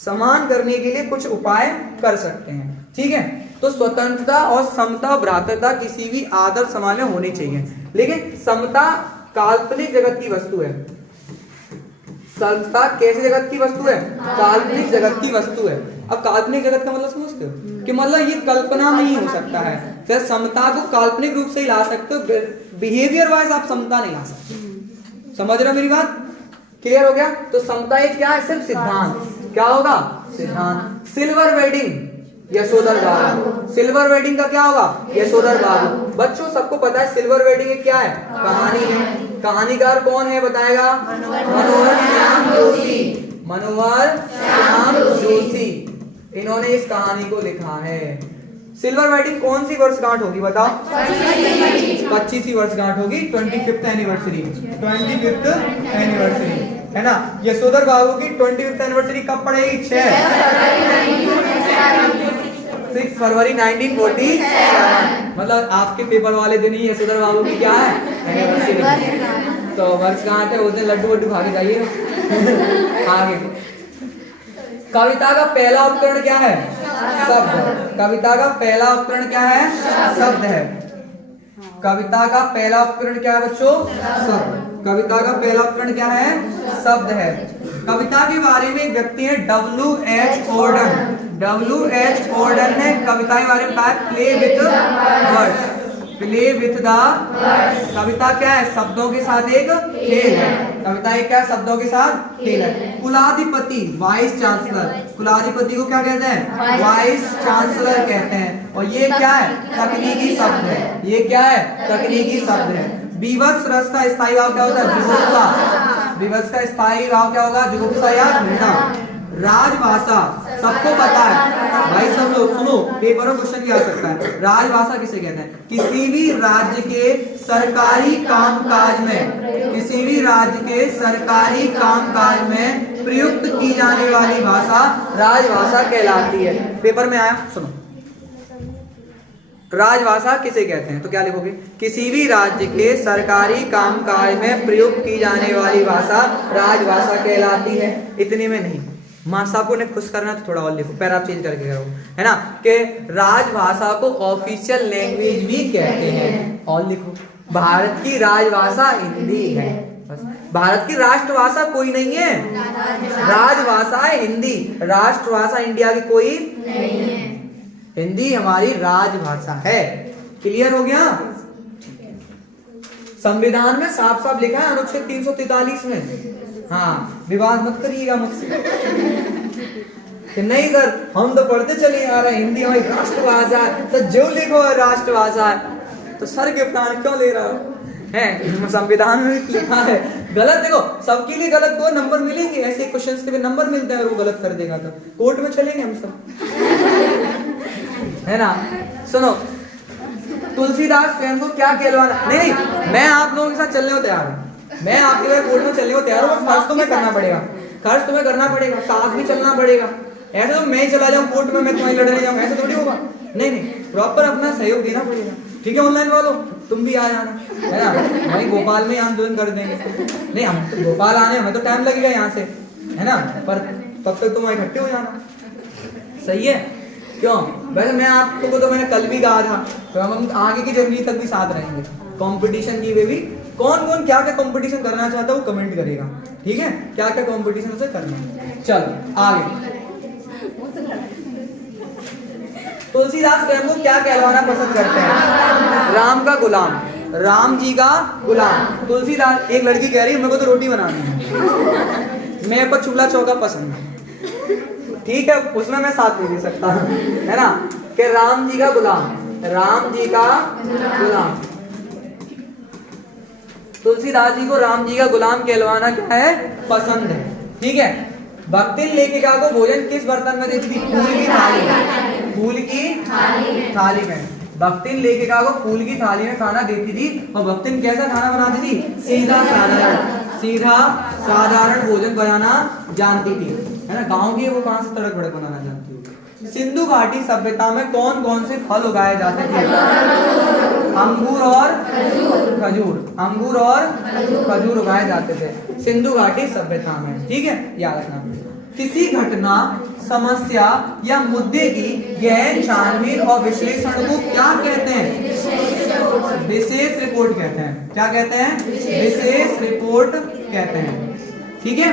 समान करने के लिए कुछ उपाय कर सकते हैं। ठीक है, तो स्वतंत्रता और समता और भ्रातृता किसी भी आदर्श समाज में होनी चाहिए। लेकिन समता काल्पनिक जगत की वस्तु है। समता कैसे जगत की वस्तु है? काल्पनिक जगत की वस्तु है। अब काल्पनिक जगत का मतलब समझते हो कि मतलब ये कल्पना नहीं हो सकता है। फिर समता को काल्पनिक रूप से ही ला सकते हो, बिहेवियर वाइज आप समता नहीं ला सकते। समझ रहे हो मेरी बात? क्लियर हो गया? तो समता एक क्या है? सिर्फ सिद्धांत। क्या होगा? सिद्धांत। सिल्वर वेडिंग, यशोधर बाबू। सिल्वर वेडिंग का क्या होगा? यशोधर बाबू। बच्चों सबको पता है सिल्वर वेडिंग एक क्या है? कहानी है। कहानीकार कौन है बताएगा? मनोहर श्याम जोशी। मनोहर श्याम जोशी, इन्होंने इस कहानी को लिखा है। सिल्वर वेडिंग कौन सी वर्षगांठ होगी बताओ? 25वीं वर्षगांठ होगी, 25th एनिवर्सरी। 25th एनिवर्सरी है ना। यशोधर बाबू की 25th एनिवर्सरी कब पड़ेगी? 6 फरवरी 1947। मतलब आपके पेपर वाले दिन ही यशोधर बाबू की क्या है? एनिवर्सरी। तो वर्षगांठ है, उस दिन लड्डू वड्डू खा के जाइए। आगे कविता का पहला उपकरण क्या है? शब्द। कविता का पहला उपकरण क्या है? शब्द है। कविता का पहला उपकरण क्या है बच्चों? शब्द। कविता का पहला उपकरण क्या है? शब्द है। कविता के बारे में एक व्यक्ति है W.H. ऑर्डन। W.H. ऑर्डन ने कविता के बारे में कहा play with words. Play with the कविता क्या है? शब्दों के साथ एक खेल है। कविता एक क्या है? शब्दों के साथ खेल है। कुलाधिपति, वाइस चांसलर। कुलाधिपति को क्या कहते हैं? वाइस चांसलर कहते हैं। और ये क्या है? तकनीकी शब्द है। ये क्या है? तकनीकी शब्द है। विवश रस का स्थायी भाव क्या होता है? जुगुप्सा। विवश का स्थायी भाव क्या होगा? जुगुप्सा या घृणा। राजभाषा सबको पता है भाई, सब लोग सुनो, पेपर में क्वेश्चन भी आ सकता है। राजभाषा किसे कहते हैं? किसी भी राज्य के सरकारी कामकाज में, किसी भी राज्य के सरकारी कामकाज में प्रयुक्त की जाने वाली भाषा राजभाषा कहलाती है। पेपर में आया, सुनो, राजभाषा किसे कहते हैं? तो क्या लिखोगे? किसी भी राज्य के सरकारी कामकाज में प्रयुक्त की जाने वाली भाषा राजभाषा कहलाती है। इतने में नहीं, माँ साहब को ने खुश करना तो थोड़ा और लिखो, पैरा चेंज करके करो, है ना, कि राजभाषा को ऑफिशियल लैंग्वेज भी कहते हैं। और लिखो, भारत की राजभाषा हिंदी है। बस, भारत की राष्ट्रभाषा कोई नहीं है, राजभाषा है हिंदी। राष्ट्रभाषा इंडिया की कोई नहीं है, हिंदी हमारी राजभाषा है। क्लियर हो गया? संविधान में साफ साफ लिखा है अनुच्छेद 343 में। हाँ, विवाद मत करिएगा मुझसे कि नहीं सर हम तो पढ़ते चले आ रहे हैं हिंदी हमारी राष्ट्रभाषा है, तो जो लिखो है राष्ट्रभाषा है, तो सर के प्राण क्यों ले रहा हो? है संविधान में लिखा है। गलत देखो, सबके लिए गलत 2 नंबर मिलेंगे, ऐसे क्वेश्चंस के भी नंबर मिलते हैं। अगर वो गलत कर देगा तो कोर्ट में चलेंगे हम सब, है ना। सुनो, तुलसीदास स्वयं को क्या कहलवाना? नहीं, मैं आप लोगों के साथ चलने को तैयार हूँ, मैं आपके लिए कोर्ट में चलने को तैयार हूँ। खर्च तुम्हें करना पड़ेगा, खर्च तुम्हें करना पड़ेगा, साथ भी चलना पड़ेगा। ऐसे तो मैं चला जाऊँ कोर्ट में, मैं तुम्हें लड़ने जाऊँ, ऐसे थोड़ी होगा। नहीं नहीं, प्रॉपर अपना सहयोग देना पड़ेगा। ठीक है ऑनलाइन वालों, तुम भी आ जाना, है ना। वही भोपाल में आंदोलन कर देंगे। नहीं, हम तो भोपाल आने हमें तो टाइम लगेगा यहाँ से, है ना, पर तब तक तुम इकट्ठे हो जाना। सही है? क्यों? वैसे मैं आपको तो मैंने कल भी कहा था, तो हम आगे की जर्नी तक भी साथ रहेंगे। कंपटीशन की वे भी कौन कौन क्या क्या कंपटीशन करना चाहता है वो कमेंट करेगा। ठीक है, क्या क्या कंपटीशन उसे करना है। चलो आगे। तुलसीदास स्वयं को क्या कहलवाना पसंद करते हैं? राम का गुलाम। राम जी का गुलाम। तुलसीदास, एक लड़की कह रही है मेरे को तो रोटी बनानी है, मेरे को चूल्हा चौका पसंद है, ठीक है, उसमें मैं साथ नहीं दे सकता, है ना, कि राम जी का गुलाम, राम जी का गुलाम। तुलसीदास जी को राम जी का गुलाम कहलवाना क्या है, पसंद है, ठीक है। भक्तिन लेखिका को भोजन किस बर्तन में देती थी, फूल की थाली में, फूल की थाली में। भक्तिन लेखिका को फूल की थाली में खाना देती थी, और भक्तिन कैसा खाना बनाती थी, सीधा साधारण भोजन बनाना जानती थी, है ना। गांव की वो कहां से तड़क भड़क बनाना जानती थी। सिंधु घाटी सभ्यता में कौन कौन से फल उगाए जाते थे, अंगूर और खजूर, अंगूर और खजूर उगाए जाते थे सिंधु घाटी सभ्यता में, ठीक है, याद रखना। किसी घटना, समस्या या मुद्दे की गहन छानबीन और विश्लेषण को क्या कहते हैं, विशेष रिपोर्ट कहते हैं। क्या कहते हैं, विशेष रिपोर्ट कहते हैं, ठीक है।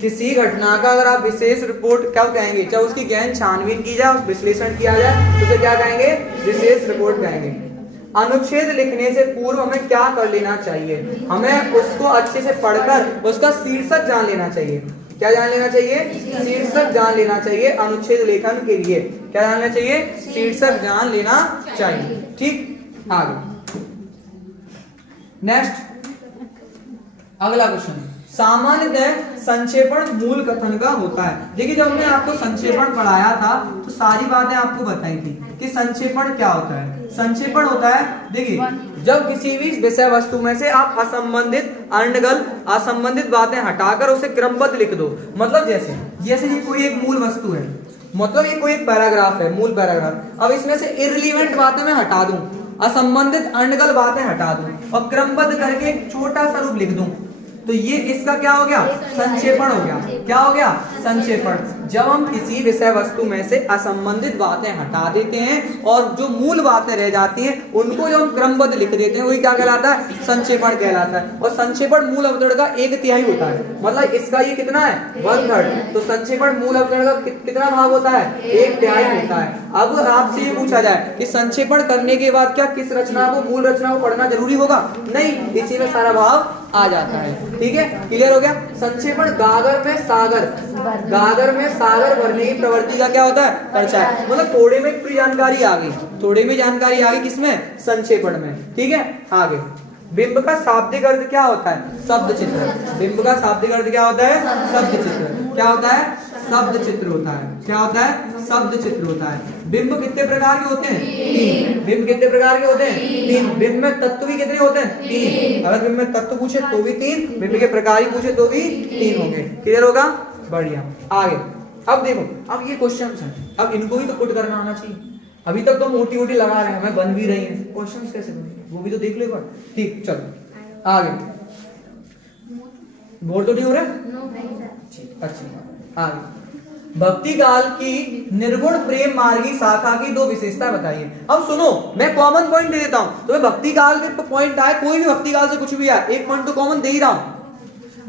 किसी घटना का अगर आप विशेष रिपोर्ट क्या कहेंगे, चाहे उसकी गहन छानबीन की जाए, विश्लेषण किया जाए, तो उसे क्या कहेंगे, विशेष रिपोर्ट कहेंगे। अनुच्छेद लिखने से पूर्व हमें क्या कर लेना चाहिए, हमें उसको अच्छे से पढ़कर उसका शीर्षक जान लेना चाहिए। क्या जान लेना चाहिए, शीर्षक जान लेना चाहिए। अनुच्छेद लेखन के लिए क्या जानना चाहिए, शीर्षक जान लेना चाहिए, ठीक। आगे नेक्स्ट, अगला क्वेश्चन, सामान्यतः संक्षेपण मूल कथन का होता है। देखिए जब हमने आपको संक्षेपण पढ़ाया था तो सारी बातें आपको बताई थी कि संक्षेपण क्या होता है। संक्षेपण होता है, देखिए जब किसी भी विषय वस्तु में से आप असंबंधित अनर्गल असंबंधित बातें हटाकर उसे क्रमबद्ध लिख दो। मतलब जैसे ये कोई एक मूल वस्तु है, मतलब ये कोई एक पैराग्राफ है, मूल पैराग्राफ, अब इसमें से इररिलेवेंट बातें मैं हटा दूं, असंबंधित अनर्गल बातें हटा दूं और क्रमबद्ध करके एक छोटा सा रूप लिख दूं, तो ये इसका क्या हो गया, संक्षेपण हो गया। क्या हो गया, संक्षेपण। जब हम किसी विषय वस्तु में से असंबंधित बातें हटा देते हैं और जो मूल बातें रह जाती हैं उनको जो हम क्रमबद्ध लिख देते हैं वही क्या कहलाता है, संक्षेपण कहलाता है। और संक्षेपण मूल अवतरण का 1/3 होता है, मतलब इसका ये कितना है, 1/3। तो संक्षेपण मूल अवतरण का कितना भाग होता है, 1/3 होता है। अब आपसे ये पूछा जाए कि संक्षेपण करने के बाद क्या किस रचना को, मूल रचना को पढ़ना जरूरी होगा, नहीं, इसी में सारा भाव आ जाता है, ठीक है, क्लियर हो गया। संक्षेपण गागर में सागर भरने की प्रवृत्ति का क्या होता है, परिचय। मतलब थोड़े में पूरी जानकारी आ गई, थोड़े में जानकारी आ गई किसमें, संक्षेपण में, ठीक है। आगे, बिंब का शाब्दिक अर्थ क्या होता है, शब्द चित्र। बिंब का शाब्दिक अर्थ क्या होता है, शब्द चित्र। क्या होता है, शब्द चित्र होता है। क्या होता है, शब्द चित्र होता है। बिंब कितने प्रकार के होते हैं, 3। बिंब कितने प्रकार के होते हैं, 3। बिंब में तत्व भी कितने होते हैं, 3। अगर बिंब में तत्व पूछे तो भी 3, बिंब के प्रकार ही पूछे तो भी 3 होंगे। क्लियर होगा, बढ़िया। आगे अब देखो, अब ये क्वेश्चंस हैं, अब इनको भी तो पुट करना आना चाहिए। अभी तक तो मोटी मोटी लगा रहे हैं, हमें बन भी रही है, क्वेश्चंस कैसे बनेंगे वो भी तो देख लो एक बार, ठीक। चलो आगे, बोर तो नहीं हो रहा, अच्छा। आगे, भक्ति काल की निर्गुण प्रेम मार्गी शाखा की 2 विशेषता बताइए। अब सुनो, मैं कॉमन पॉइंट दे देता हूं, तो भक्ति काल के पॉइंट आए, कोई भी भक्ति काल से कुछ भी आए, एक पॉइंट तो कॉमन दे ही रहा हूं,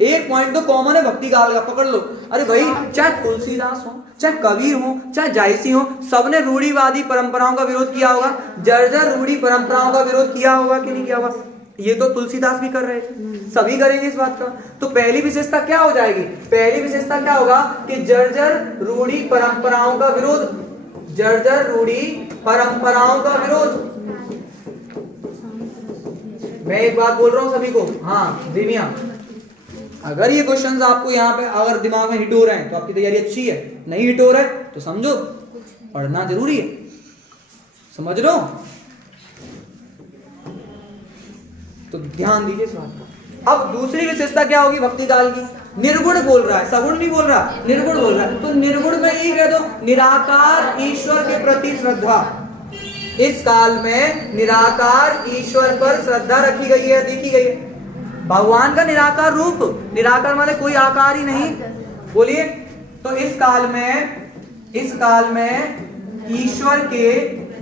एक पॉइंट तो कॉमन है भक्ति काल का, पकड़ लो। अरे भाई, चाहे तुलसीदास हो, चाहे कबीर हो, चाहे जायसी हो, सबने रूढ़िवादी परंपराओं का विरोध किया होगा, जर्जर रूढ़ी परंपराओं का विरोध किया होगा कि नहीं किया होगा। ये तो तुलसीदास भी कर रहे थे, सभी करेंगे इस बात का। तो पहली विशेषता क्या हो जाएगी, पहली विशेषता क्या होगा कि जर्जर रूढ़ी परंपराओं का विरोध, जर्जर रूढ़ी परंपराओं का विरोध। मैं एक बात बोल रहा हूं सभी को, हाँ दिव्या, अगर ये क्वेश्चंस आपको यहाँ पे अगर दिमाग में हिट हो रहे हैं तो आपकी तैयारी अच्छी है, नहीं हिट हो रहा है तो समझो पढ़ना जरूरी है, समझ लो, तो ध्यान दीजिए इस बात को। अब दूसरी विशेषता क्या होगी भक्ति काल की, निर्गुण बोल रहा है, सगुण नहीं बोल रहा, निर्गुण बोल रहा है। तो निर्गुण में ये कह दो, निराकार ईश्वर के प्रति श्रद्धा। इस काल में निराकार ईश्वर पर श्रद्धा रखी गई है, देखी गई है। भगवान का निराकार रूप, निराकार माने कोई आकार ही नहीं, बोलिए। तो इस काल में ईश्वर के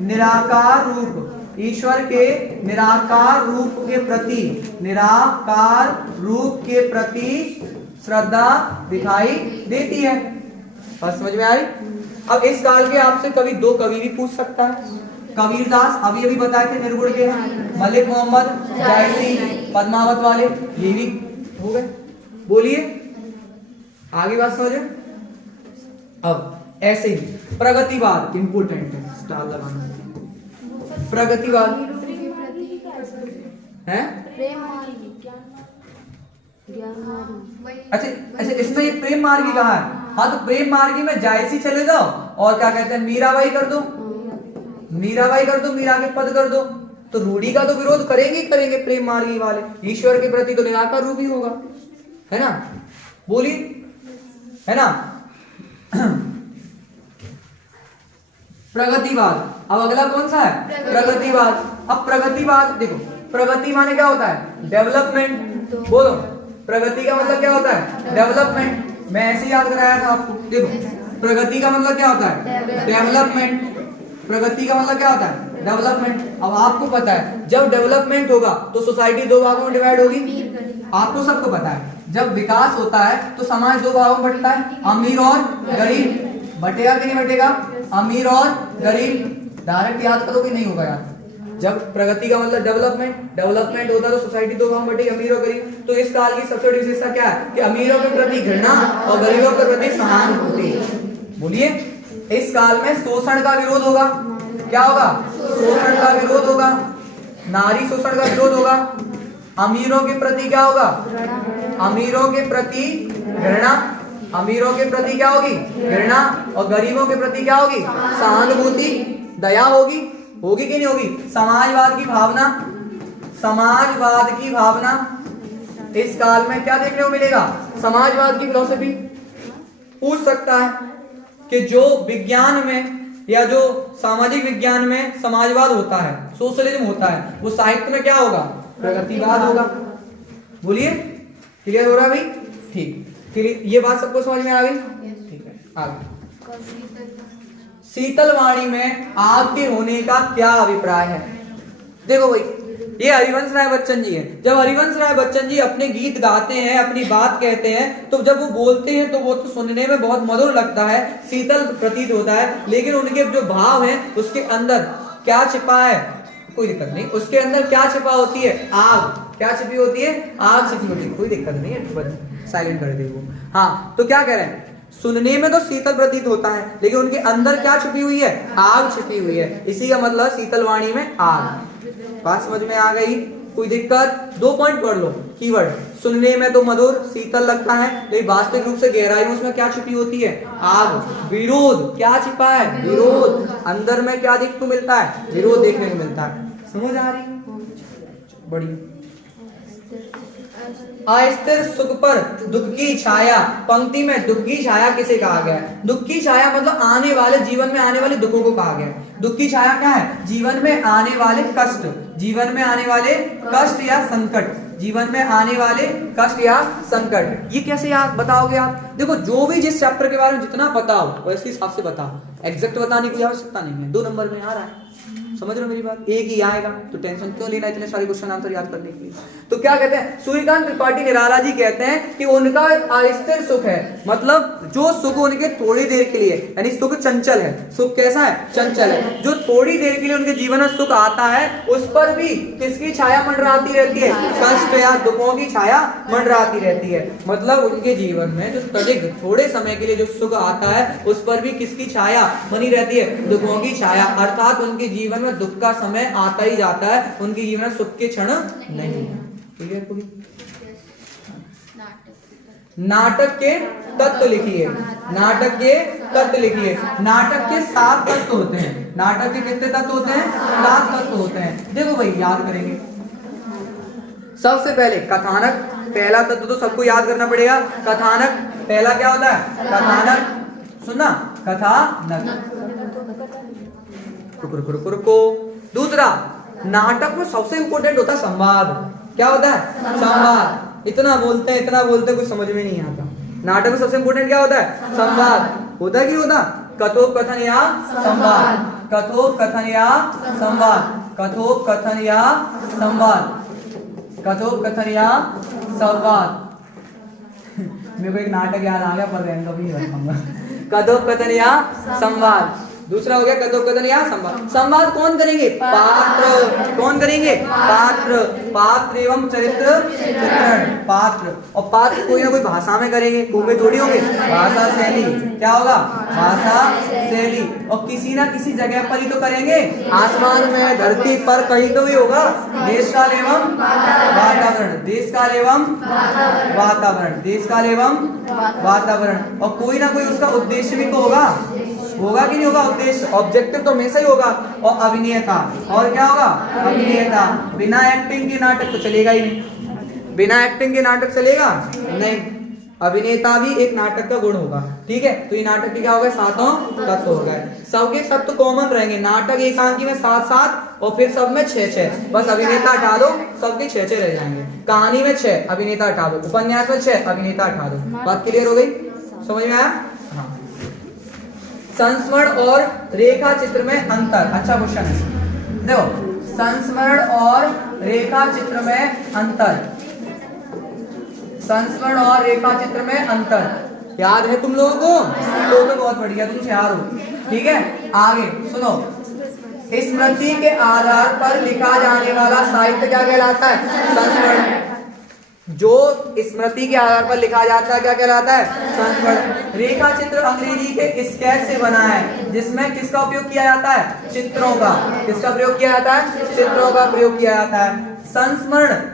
निराकार रूप, ईश्वर के निराकार रूप के प्रति श्रद्धा दिखाई देती है। बात समझ में आ रही। अब इस काल के आपसे कभी 2 कवि भी पूछ सकता है, कबीरदास अभी अभी बताए थे निर्गुण के हैं, मलिक मोहम्मद, जायसी, पद्मावत वाले, ये भी हो गए। बोलिए आगे बात समझे। अब ऐसे ही प्रगतिवाद इंपोर्टेंट है, स्टार लगाना। प्रगतिवाद है प्रेम मार्गी, ज्ञान मार्गी। अच्छा, इसमें ये प्रेम मार्गी कहा है। हाँ, तो प्रेम मार्गी में जायसी चले जाओ और क्या कहते हैं मीराबाई कर दो, मीराबाई कर दो, मीरा के पद कर दो। तो रूढ़ी का तो विरोध करेंगे ही करेंगे प्रेम मार्गी वाले, ईश्वर के प्रति तो निराकार रूप ही होगा, है ना। बोलिए, है ना। प्रगतिवाद, अब अगला कौन सा है, प्रगतिवाद। अब प्रगतिवाद देखो, प्रगति माने क्या होता है, डेवलपमेंट। बोलो, प्रगति का मतलब क्या होता है, डेवलपमेंट। मैं ऐसे याद कराया था आपको। देखो, प्रगति का मतलब क्या होता है, डेवलपमेंट। प्रगति का मतलब क्या होता है, डेवलपमेंट। अब आपको पता है जब डेवलपमेंट होगा तो सोसाइटी दो भागों में डिवाइड होगी, आपको सबको पता है। जब विकास होता है तो समाज दो भागों में बंटता है, अमीर और गरीब। बटेगा कि नहीं बटेगा, अमीर और गरीब। डायरेक्ट याद करोगे नहीं होगा यार। जब प्रगति का मतलब डेवलपमेंट, डेवलपमेंट होता है तो सोसाइटी दो भागों में बटेगी, अमीर और गरीब। तो इस काल की सबसे बड़ी विशेषता क्या है कि अमीरों के प्रति घृणा और गरीबों के प्रति सहानुभूति। बोलिए, इस काल में शोषण का विरोध होगा। क्या होगा, शोषण का विरोध होगा, नारी शोषण का विरोध होगा। अमीरों के प्रति क्या होगा, अमीरों के प्रति घृणा, अमीरों के प्रति क्या होगी, घृणा। और गरीबों के प्रति क्या होगी, सहानुभूति, दया होगी। होगी कि नहीं होगी। समाजवाद की भावना, समाजवाद की भावना। इस काल में क्या देखने को मिलेगा, समाजवाद की फिलॉसफी। पूछ सकता है कि जो विज्ञान में या जो सामाजिक विज्ञान में समाजवाद होता है, सोशलिज्म होता है, वो साहित्य में क्या होगा, प्रगतिवाद होगा। बोलिए, क्लियर हो रहा है भाई। ठीक, क्लियर, ये बात सबको समझ में आ गई। ठीक है, आगे। शीतल वाणी में आग के होने का क्या अभिप्राय है। देखो भाई, ये हरिवंश राय बच्चन जी हैं। जब हरिवंश राय बच्चन जी अपने गीत गाते हैं, अपनी बात कहते हैं, तो जब वो बोलते हैं तो वो तो सुनने में बहुत मधुर लगता है, शीतल प्रतीत होता है। लेकिन उनके जो भाव हैं उसके अंदर क्या छिपा है, कोई दिक्कत नहीं। उसके अंदर क्या छिपा होती है, आग। क्या छिपी होती है, आग छिपी होती है। कोई दिक्कत नहीं है, साइलेंट कर दे वो। हाँ, तो क्या कह रहे हैं, सुनने में तो शीतल प्रतीत होता है लेकिन उनके अंदर क्या छिपी हुई है, आग छिपी हुई है। इसी का मतलब शीतल वाणी में आग। बात समझ में आ गई, कोई दिक्कत। 2 पॉइंट पढ़ लो कीवर्ड। सुनने में तो मधुर शीतल लगता है लेकिन वास्तविक रूप से गहराई में उसमें क्या छिपी होती है, आग। विरोध, क्या छिपा है, विरोध। अंदर में क्या देखने को मिलता है, विरोध देखने को मिलता है। समझ आ रही, बड़ी। अस्थिर सुख पर दुख की छाया। पंक्ति में दुख की छाया किसे कहा गया है, दुख की छाया मतलब आने वाले जीवन में आने वाले दुखों को कहा गया है। दुख की छाया क्या है, जीवन में आने वाले कष्ट, जीवन में आने वाले कष्ट या संकट, जीवन में आने वाले कष्ट या संकट। ये कैसे याद बताओगे आप। देखो, जो भी जिस चैप्टर के बारे में जितना पता हो वैसे हिसाब से बताओ, एग्जैक्ट बताने की आवश्यकता नहीं है। 2 नंबर में आ रहा है, समझ रहे हो मेरी बात। एक ही आएगा तो टेंशन क्यों लेना इतने सारे क्वेश्चन आंसर याद करने के लिए। तो क्या कहते हैं, सूर्यकांत त्रिपाठी निराला जी कहते हैं कि उनका अस्थिर सुख है, मतलब जो सुख उनके थोड़ी देर के लिए, यानी सुख चंचल है। सुख कैसा है, चंचल है। जो थोड़ी देर के लिए उनके जीवन में सुख आता है उस पर भी किसकी छाया मंडराती रहती है, कष्ट या दुखों की छाया मंडराती रहती है। मतलब उनके जीवन में जो तनिक थोड़े समय के लिए जो सुख आता है उस पर भी किसकी छाया बनी रहती है, दुखों की छाया। अर्थात उनके जीवन में दुख का समय आता ही जाता है, उनके जीवन में सुख के क्षण नहीं है। क्लियर पूरी। नाटक के तत्व लिखिए, नाटक के तत्व लिखिए। नाटक के 7 तत्व होते हैं। नाटक के कितने तत्व होते हैं, 7 तत्व होते हैं। देखो भाई, याद करेंगे। सबसे पहले कथानक, पहला तत्व तो सबको याद करना पड़ेगा। कथानक पहला क्या होता है, कथानक। सुनना, कथानक। रुको। दूसरा, नाटक में सबसे इंपॉर्टेंट होता है संवाद। क्या होता है, संवाद। इतना बोलते हैं कुछ समझ में नहीं आता। नाटक में सबसे इंपॉर्टेंट क्या होता है, संवाद। होता है कि होता, कथोपकथन या संवाद, कथोपकथन या संवाद, कथोपकथन या संवाद, कथोपकथन या संवाद। मेरे को एक नाटक याद आ गया पर कभी नहीं रखूंगा। कथोपकथन या संवाद। दूसरा हो गया कथोपकथन या संवाद। संवाद कौन करेंगे? पात्र। कौन करेंगे? पात्र। पात्र एवं चरित्र चित्रण। पात्र और पात्र कोई ना कोई भाषा में करेंगे, में थोड़ी होंगे। भाषा शैली क्या होगा? भाषा शैली। और किसी ना किसी जगह पर ही तो करेंगे, आसमान में, धरती पर, कहीं तो भी होगा। देश काल एवं वातावरण। देश काल एवं वातावरण। देश काल एवं वातावरण। और कोई ना कोई उसका उद्देश्य भी तो होगा। होगा कि नहीं होगा? उद्देश्य, ऑब्जेक्टिव तो हमेशा ही होगा। और अभिनेता, और क्या होगा? अभिनेता। बिना एक्टिंग के नाटक तो चलेगा ही नहीं। बिना एक्टिंग के नाटक चलेगा नहीं। अभिनेता भी एक नाटक का गुण होगा। ठीक है, तो ये नाटक के क्या होगा? सातों तत्व हो गए। सबके तत्व कॉमन रहेंगे। नाटक एकांकी में 7-7 और फिर सब में 6-6। बस अभिनेता हटा दो, सबके 6-6 रह जाएंगे। कहानी में 6, अभिनेता हटा दो। उपन्यास में 6, अभिनेता हटा दो। बात क्लियर हो गई? समझ में आया? हाँ। संस्मरण और रेखा चित्र में अंतर। अच्छा क्वेश्चन है, देखो। संस्मरण और रेखा चित्र में अंतर। संस्मरण और रेखा चित्र में अंतर याद है तुम लोगों को? तो बहुत बढ़िया, तुम होशियार हो। ठीक है, आगे सुनो। स्मृति के आधार पर लिखा जाने वाला साहित्य क्या कहलाता है? संस्मरण। जो स्मृति के आधार पर लिखा जाता है क्या कहलाता है? संस्मरण। रेखा चित्र अंग्रेजी के स्केच से बना है, जिसमें किसका उपयोग किया जाता है? चित्रों का। किसका प्रयोग किया जाता है? चित्रों का प्रयोग किया जाता है। संस्मरण,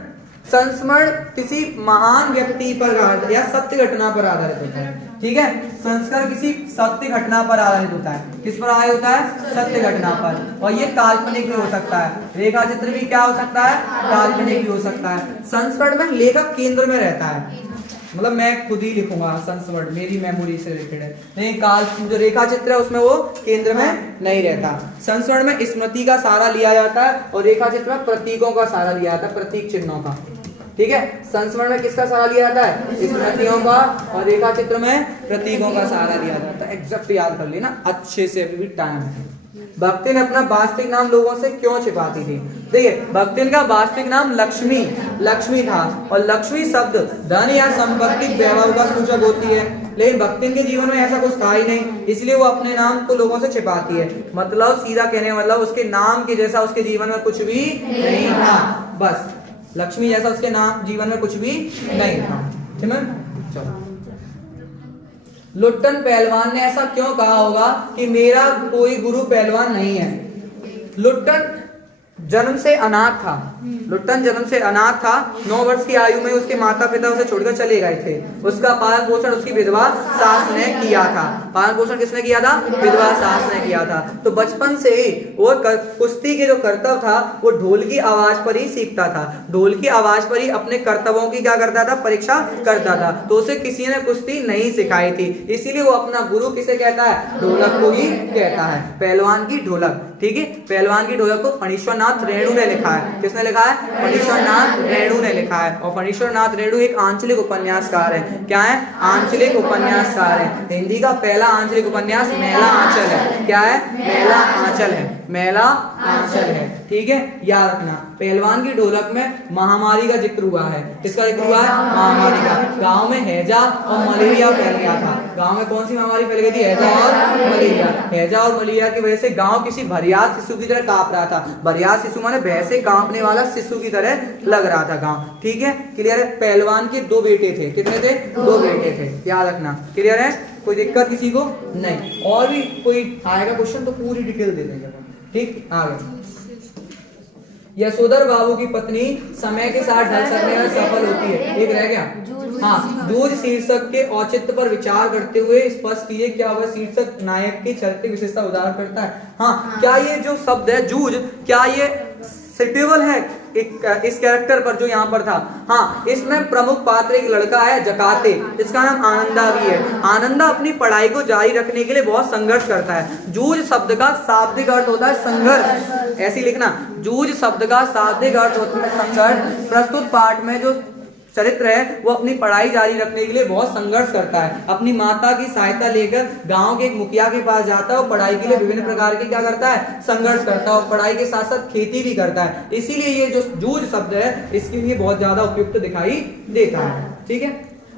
संस्मरण किसी महान व्यक्ति पर या सत्य घटना पर आधारित होता है। ठीक है, संस्कार किसी सत्य घटना पर आधारित होता है। किस पर आधारित होता है? सत्य घटना पर। और ये काल्पनिक भी हो सकता है। रेखा चित्र भी क्या हो सकता है? काल्पनिक भी हो सकता है। संस्मरण में लेखक केंद्र में रहता है, मतलब मैं खुद ही लिखूंगा संस्मरण, मेरी मेमोरी से रिलेटेड है। नहीं, काल जो रेखा चित्र है उसमें वो केंद्र में नहीं रहता। संस्मरण में स्मृति का सहारा लिया जाता है और रेखा चित्र में प्रतीकों का सहारा लिया जाता है, प्रतीक चिन्हों का। ठीक है, संस्मरण में किसका सहारा लिया जाता है? स्मृतियों का। और रेखा चित्र में प्रतीकों का सहारा लिया जाता है। एग्जैक्ट याद कर लेना अच्छे से, अभी भी टाइम है। भक्तिन अपना वास्तविक नाम लोगों से क्यों छिपाती थी? देखिए, भक्तिन का वास्तविक नाम लक्ष्मी था। और लक्ष्मी शब्द धन या संपत्ति, वैभव का सूचक होती है। लेकिन भक्तिन के जीवन में ऐसा कुछ था ही नहीं, इसलिए वो अपने नाम को लोगों से छिपाती है। मतलब सीधा कहने मतलब उसके नाम के जैसा उसके जीवन में कुछ भी नहीं था। बस लक्ष्मी जैसा उसके नाम जीवन में कुछ भी नहीं था। ठीक है, चलो। लुट्टन पहलवान ने ऐसा क्यों कहा होगा कि मेरा कोई गुरु पहलवान नहीं है? लुट्टन जन्म से अनाथ था। लुट्टन जन्म से अनाथ था। 9 वर्ष की आयु में उसके माता पिता उसे छोड़कर चले गए थे। उसका पालन पोषण उसकी विधवा सास ने किया था। पालन पोषण किसने किया था? विधवा सास ने किया था। तो बचपन से ही वो कुश्ती के जो कर्तव्य था वो ढोल की आवाज पर ही सीखता था। ढोल की आवाज पर ही अपने कर्तव्यों की क्या करता था? परीक्षा करता था। तो उसे किसी ने कुश्ती नहीं सिखाई थी, इसीलिए वो अपना गुरु किसे कहता है? ढोलक को ही कहता है। पहलवान की ढोलक। ठीक है, पहलवान की ढोलक को फणीश्वरनाथ रेणु ने लिखा है। किसने लिखा है? फणीश्वरनाथ रेणु ने लिखा है। और फणीश्वरनाथ रेणु एक आंचलिक उपन्यासकार है। क्या है? आंचलिक उपन्यासकार है। हिंदी का पहला आंचलिक उपन्यास मेला आंचल है। क्या है? मेला आंचल है। मेला आंचल है। ठीक है, याद रखना। पहलवान की ढोलक में महामारी का जिक्र हुआ है। किसका जिक्र हुआ है? महामारी का। गांव में हैजा और मलेरिया फैल गया था। गांव में कौन सी महामारी फैल गई थी? हैजा और मलेरिया। हैजा और मलेरिया की वजह से गांव किसी भरियात शिशु की तरह कांप रहा था। भरियात शिशु माने भैंसे कांपने वाला शिशु की तरह लग रहा था गांव। ठीक है, क्लियर है? पहलवान के 2 बेटे थे। कितने थे? 2 बेटे थे। याद रखना। क्लियर है? कोई दिक्कत किसी को नहीं? और भी कोई आएगा क्वेश्चन तो पूरी डिटेल दे देंगे। ठीक, आगे। यशोधर बाबू की पत्नी समय के साथ ढल सकने में सफल होती है। एक रह गया। हाँ, जूझ शीर्षक के औचित्य पर विचार करते हुए स्पष्ट कीजिए क्या वह शीर्षक नायक की चरित्र विशेषता उदाहरण करता है? हाँ, क्या ये जो शब्द है जूझ, क्या ये सिटेबल है इस कैरेक्टर पर जो यहाँ पर था? हाँ, इसमें प्रमुख पात्र एक लड़का है जकाते, जिसका नाम आनंदा भी है। आनंदा अपनी पढ़ाई को जारी रखने के लिए बहुत संघर्ष करता है। जूझ शब्द का शाब्दिक अर्थ होता है संघर्ष। ऐसे लिखना, जूझ शब्द का शाब्दिक अर्थ होता है संघर्ष। प्रस्तुत पाठ में जो चरित्र है वो अपनी पढ़ाई जारी रखने के लिए बहुत संघर्ष करता है। अपनी माता की सहायता लेकर गांव के एक मुखिया के पास जाता है और पढ़ाई के लिए विभिन्न प्रकार के क्या करता है? संघर्ष करता है। और पढ़ाई के साथ साथ खेती भी करता है। इसीलिए ये जो जूझ शब्द है इसके लिए बहुत ज्यादा उपयुक्त दिखाई देता है। ठीक है,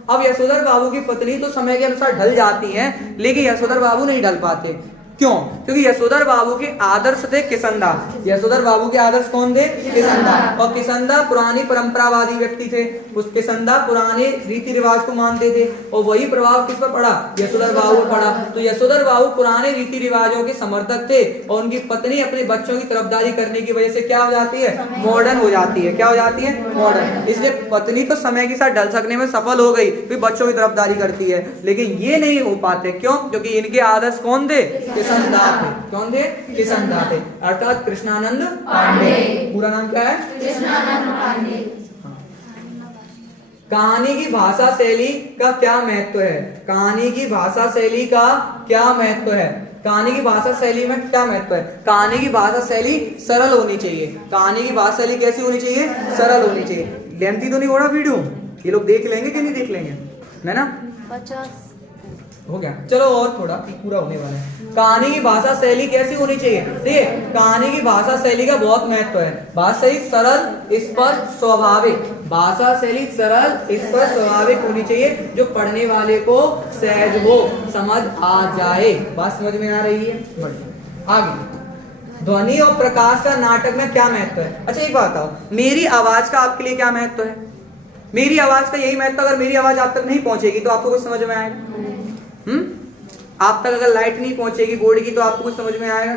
अब यशोधर बाबू की पत्नी तो समय के अनुसार ढल जाती है, लेकिन यशोधर बाबू नहीं ढल पाते। क्यों? क्योंकि यशोधर बाबू के आदर्श थे किशनदास। यशोधर बाबू के आदर्श कौन थे? किशनदास। और किशनदास पुरानी परंपरावादी व्यक्ति थे, उस किशनदास पुराने रीति रिवाज को मानते थे और वही प्रभाव किस पर पड़ा? यशोधर बाबू पर पड़ा। तो यशोधर बाबू पुराने रीति रिवाजों के समर्थक थे और उनकी पत्नी अपने बच्चों की तरफदारी करने की वजह से क्या हो जाती है? मॉडर्न हो जाती है। क्या हो जाती है? मॉडर्न। इसलिए पत्नी तो समय के साथ ढल सकने में सफल हो गई, फिर बच्चों की तरफदारी करती है, लेकिन ये नहीं हो पाते। क्यों? क्योंकि इनके आदर्श कौन थे? किशनदास थे। कौन थे? किशनदास थे, अर्थात कृष्णानंद पांडे। पूरा नाम क्या है? कृष्णानंद पांडे। कहानी की भाषा शैली का क्या महत्व है? कहानी की भाषा शैली का क्या महत्व है? कहानी की भाषा शैली में क्या महत्व है? कहानी की भाषा शैली सरल होनी चाहिए। कहानी की भाषा शैली कैसी होनी चाहिए? सरल होनी चाहिए। लेंथी तो नहीं हो रहा वीडियो? ये लोग देख लेंगे कि नहीं देख लेंगे? है ना? 50 हो गया, चलो और थोड़ा पूरा होने वाला है। कहानी की भाषा शैली कैसी होनी चाहिए? ठीक है, कहानी की भाषा शैली का बहुत महत्व है। भाषा शैली सरल, स्पष्ट, स्वाभाविक। भाषा शैली सरल, स्पष्ट, स्वाभाविक होनी चाहिए, जो पढ़ने वाले को सहज हो, समझ आ जाए। बात समझ में आ रही है? बढ़िया। आगे, ध्वनि और प्रकाश का नाटक में क्या महत्व है? अच्छा एक बात बताओ, मेरी आवाज का आपके लिए क्या महत्व है? मेरी आवाज का यही महत्व, अगर मेरी आवाज आप तक नहीं पहुंचेगी तो आपको कुछ समझ में आएगा? आप तक अगर लाइट नहीं पहुंचेगी बोर्ड की तो आपको कुछ समझ में आएगा?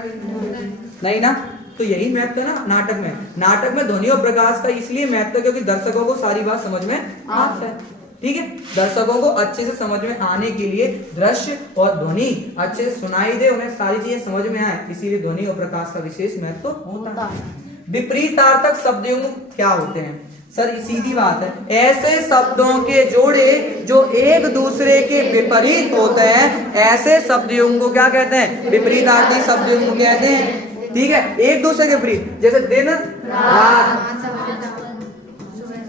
नहीं ना? तो यही महत्व है ना नाटक में। नाटक में ध्वनि और प्रकाश का इसलिए महत्व है क्योंकि दर्शकों को सारी बात समझ में आता है। ठीक है, दर्शकों को अच्छे से समझ में आने के लिए दृश्य और ध्वनि अच्छे से सुनाई दे, उन्हें सारी चीजें समझ में आए, इसीलिए ध्वनि और प्रकाश का विशेष महत्व होता है। विपरीतार्थक शब्दयुग्म क्या होते हैं? सर सीधी बात है, ऐसे शब्दों के जोड़े जो एक दूसरे के विपरीत होते हैं, ऐसे शब्दयुग्म को क्या कहते हैं? विपरीतार्थी शब्दयुग्म कहते हैं। ठीक है, एक दूसरे के विपरीत, जैसे दिन रात,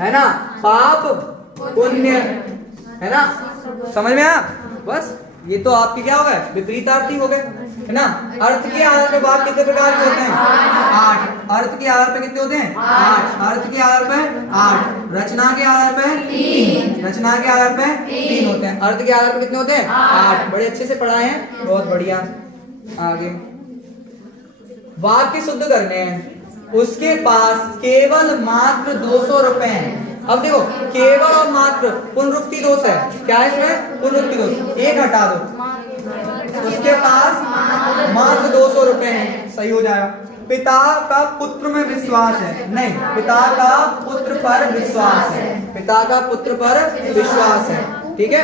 है ना, पाप पुण्य, है ना, समझ में आया? बस ये तो आपके क्या हो गए? विपरीतार्थी हो गए, है ना। अर्थ के आधार पर बात कितने प्रकार के होते हैं? 8। अर्थ के आधार पर कितने होते हैं? 8। अर्थ के आधार पर 8। रचना के आधार पर 3। रचना के आधार पर 3 होते हैं। अर्थ के आधार पर कितने होते हैं? 8। बड़े अच्छे से पढ़ाए हैं, बहुत बढ़िया। आगे, वाक्य शुद्ध करने हैं, उसके पास केवल मात्र 200 रुपए हैं। अब देखो, केवल और मात्र पुनरुक्ति दोष है। क्या है इसमें? पुनरुक्ति दोष। एक हटा दो, उसके पास मात्र 200 रुपए हैं, सही हो जाएगा। पिता का पुत्र में विश्वास है, नहीं, पिता का पुत्र पर विश्वास है। पिता का पुत्र पर विश्वास है, ठीक है।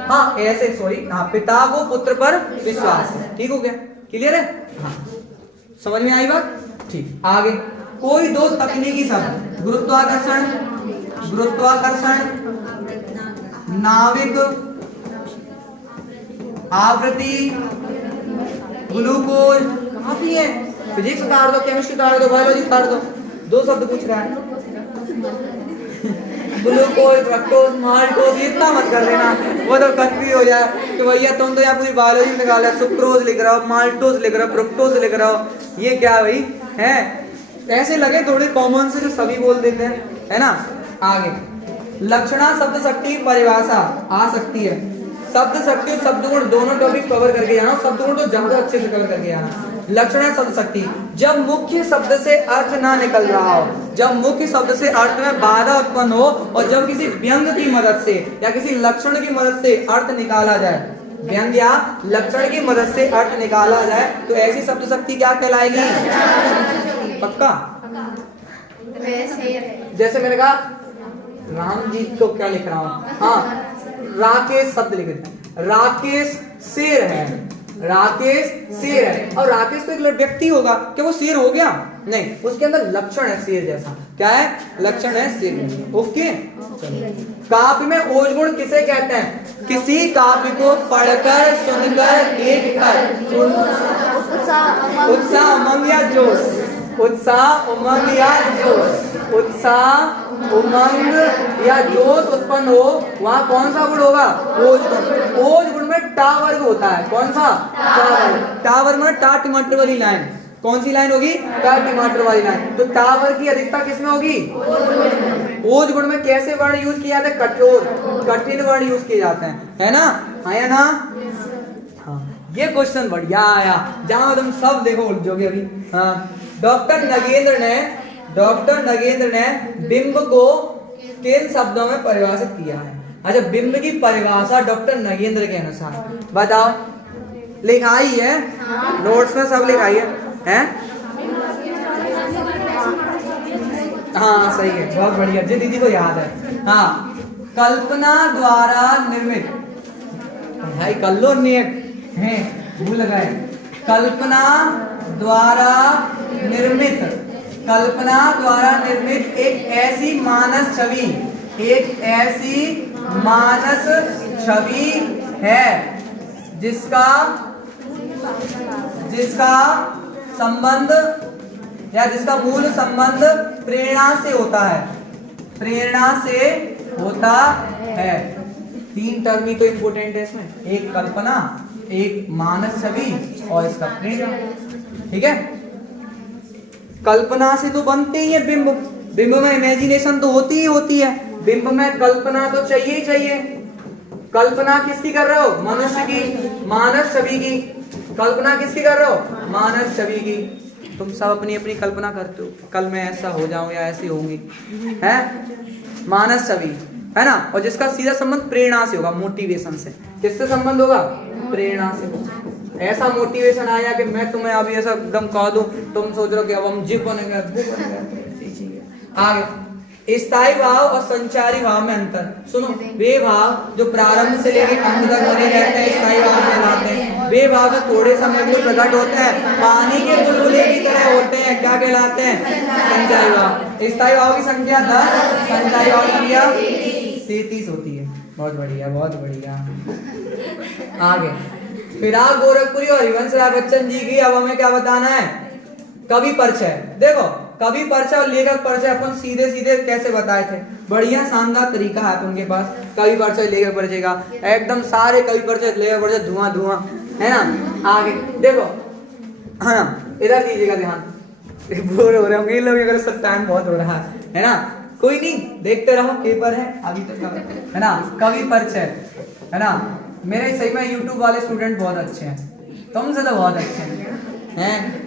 हाँ ऐसे, सॉरी, हाँ, पिता को पुत्र पर विश्वास है, ठीक हो गया, क्लियर है? हाँ, समझ में आई बात? ठीक। आगे, कोई दो तकनीकी शब्द, गुरुत्वाकर्षण, गुरुत्वाकर्षण, नाविक, आवृत्ति, ग्लूकोज, काफी है। फिजिक्स उतार दो, केमिस्ट्री उतार दो, बायोलॉजी उतार दो, 2 शब्द पूछ रहा है। ग्लूकोज, फ्रक्टोज, माल्टोज, इतना मत कर लेना, वो तो कंफ्यूज हो जाए कि भैया तुम तो यहाँ पूरी बायोलॉजी निकाला, सुक्रोज लिख रहा हो, माल्टोज लिख रहा हो, फ्रुक्टोज लिख रहा हो, ये क्या भाई है? ऐसे लगे थोड़े कॉमन से जो सभी बोल देते हैं, है ना। आगे, लक्षणा शब्द शक्ति परिभाषा आ सकती है। शब्द शक्ति और शब्द गुण दोनों टॉपिक कवर करके जाना, शब्द गुण तो ज्यादा अच्छे से कवर करके जाना। लक्षण शब्द शक्ति, जब मुख्य शब्द से अर्थ ना निकल रहा हो, जब मुख्य शब्द से अर्थ में बाधा उत्पन्न हो और जब किसी व्यंग की मदद से या किसी लक्षण की मदद से अर्थ निकाला जाए, व्यंग या लक्षण की मदद से अर्थ निकाला जाए, तो ऐसी शब्द शक्ति क्या कहलाएगी? पक्का? जैसे मैंने कहा राम जी को क्या लिख रहा हूं, हाँ, राकेश शब्द लिख रहे, राकेश शेर है, राकेश शेर है। और राकेश तो एक व्यक्ति होगा, क्या वो शेर हो गया? नहीं, उसके अंदर लक्षण है शेर जैसा। क्या है? लक्षण है शेर। ओके, काव्य में ओज गुण किसे कहते हैं? किसी काव्य को पढ़कर, सुनकर, देखकर उत्साह, उमंग या जोश, उत्साह, उमंग या जोश, उत्साह, उमंग या जोश उत्पन्न हो, वहां कौन सा गुण होगा? ओज गुण। ओज गुण में टा वर्ग होता है, कौन सा? टा वर्ग। टा वर्ग में टा टमाटर वाली लाइन, कौन सी लाइन होगी? टा टमाटर वाली लाइन। तो टा वर्ग की अधिकता किसमें होगी? ओज गुण में कैसे वर्ण यूज किए जाते हैं? कठोर, कठिन वर्ण यूज किए जाते हैं, है ना। आया ना? हाँ, ये क्वेश्चन बढ़िया आया, जहां तुम सब देखो उलझोगे अभी। हाँ, डॉक्टर नगेंद्र ने बिंब को किन शब्दों में परिभाषित किया है? अच्छा, बिंब की परिभाषा डॉक्टर नगेंद्र के अनुसार बताओ। लिखाई है नोट्स में, सब लिखाई है? हाँ सही है, बहुत बढ़िया जी, दीदी को याद है। हाँ, कल्पना द्वारा निर्मित, भाई कर लो नेक है, भूल गए। कल्पना द्वारा निर्मित एक ऐसी मानस छवि है जिसका संबंध या जिसका मूल संबंध प्रेरणा से होता है। 3 टर्म ही तो इम्पोर्टेंट है इसमें, एक कल्पना, एक मानस छवि और इसका प्रेरणा। ठीक है, कल्पना से तो बनते ही है बिंब, बिंब में इमेजिनेशन तो होती ही होती है, बिंब में कल्पना तो चाहिए ही चाहिए। कल्पना किसकी कर रहे हो? मनुष्य की, मानस छवि की। कल्पना किसकी कर रहे हो? मानस छवि की। तुम सब अपनी अपनी कल्पना करते हो, कल मैं ऐसा हो जाऊं या ऐसी होंगी, है मानस छवि, है ना? और जिसका सीधा संबंध प्रेरणा से होगा, मोटिवेशन से। किससे संबंध होगा? प्रेरणा से होगा। ऐसा मोटिवेशन आया कि मैं तुम्हें अभी ऐसा एकदम कह दूं, तुम सोच रहे हो कि अब हम जिप बनेंगे, आगे। स्थायी भाव और संचारी भाव में अंतर सुनो। वे भाव जो प्रारंभ से लेकर अंत तक बने रहते हैं स्थायी भाव कहलाते हैं। वे भाव जो थोड़े समय में प्रकट होते हैं, पानी के बुलबुले की तरह होते हैं, क्या कहलाते हैं? संचारी भाव। स्थायी भाव की संख्या 10, संचारी भाव की संख्या 33 होती है। बहुत बढ़िया, बहुत बढ़िया। आगे, फिराक गोरखपुरी और हरिवंश राय बच्चन जी की अब हमें क्या बताना है? कवि परिचय। देखो, कवि परिचय और लेखक परिचय अपन सीधे सीधे कैसे बताए थे, बढ़िया शानदार तरीका है उनके पास। कवि परिचय लेखक परिचय का एकदम सारे कवि परिचय लेखक परिचय धुआं धुआं, है ना? आगे देखो, है ना, इधर दीजिएगा ध्यान, बोर हो रहे होंगे ये लोग, अगर सब टाइम बहुत हो रहा है ना? कोई नहीं, देखते रहो, पेपर है अभी तक, है ना? कवि परिचय, है ना? मेरे सही में यूट्यूब वाले स्टूडेंट बहुत अच्छे हैं, तुमसे तो बहुत अच्छे हैं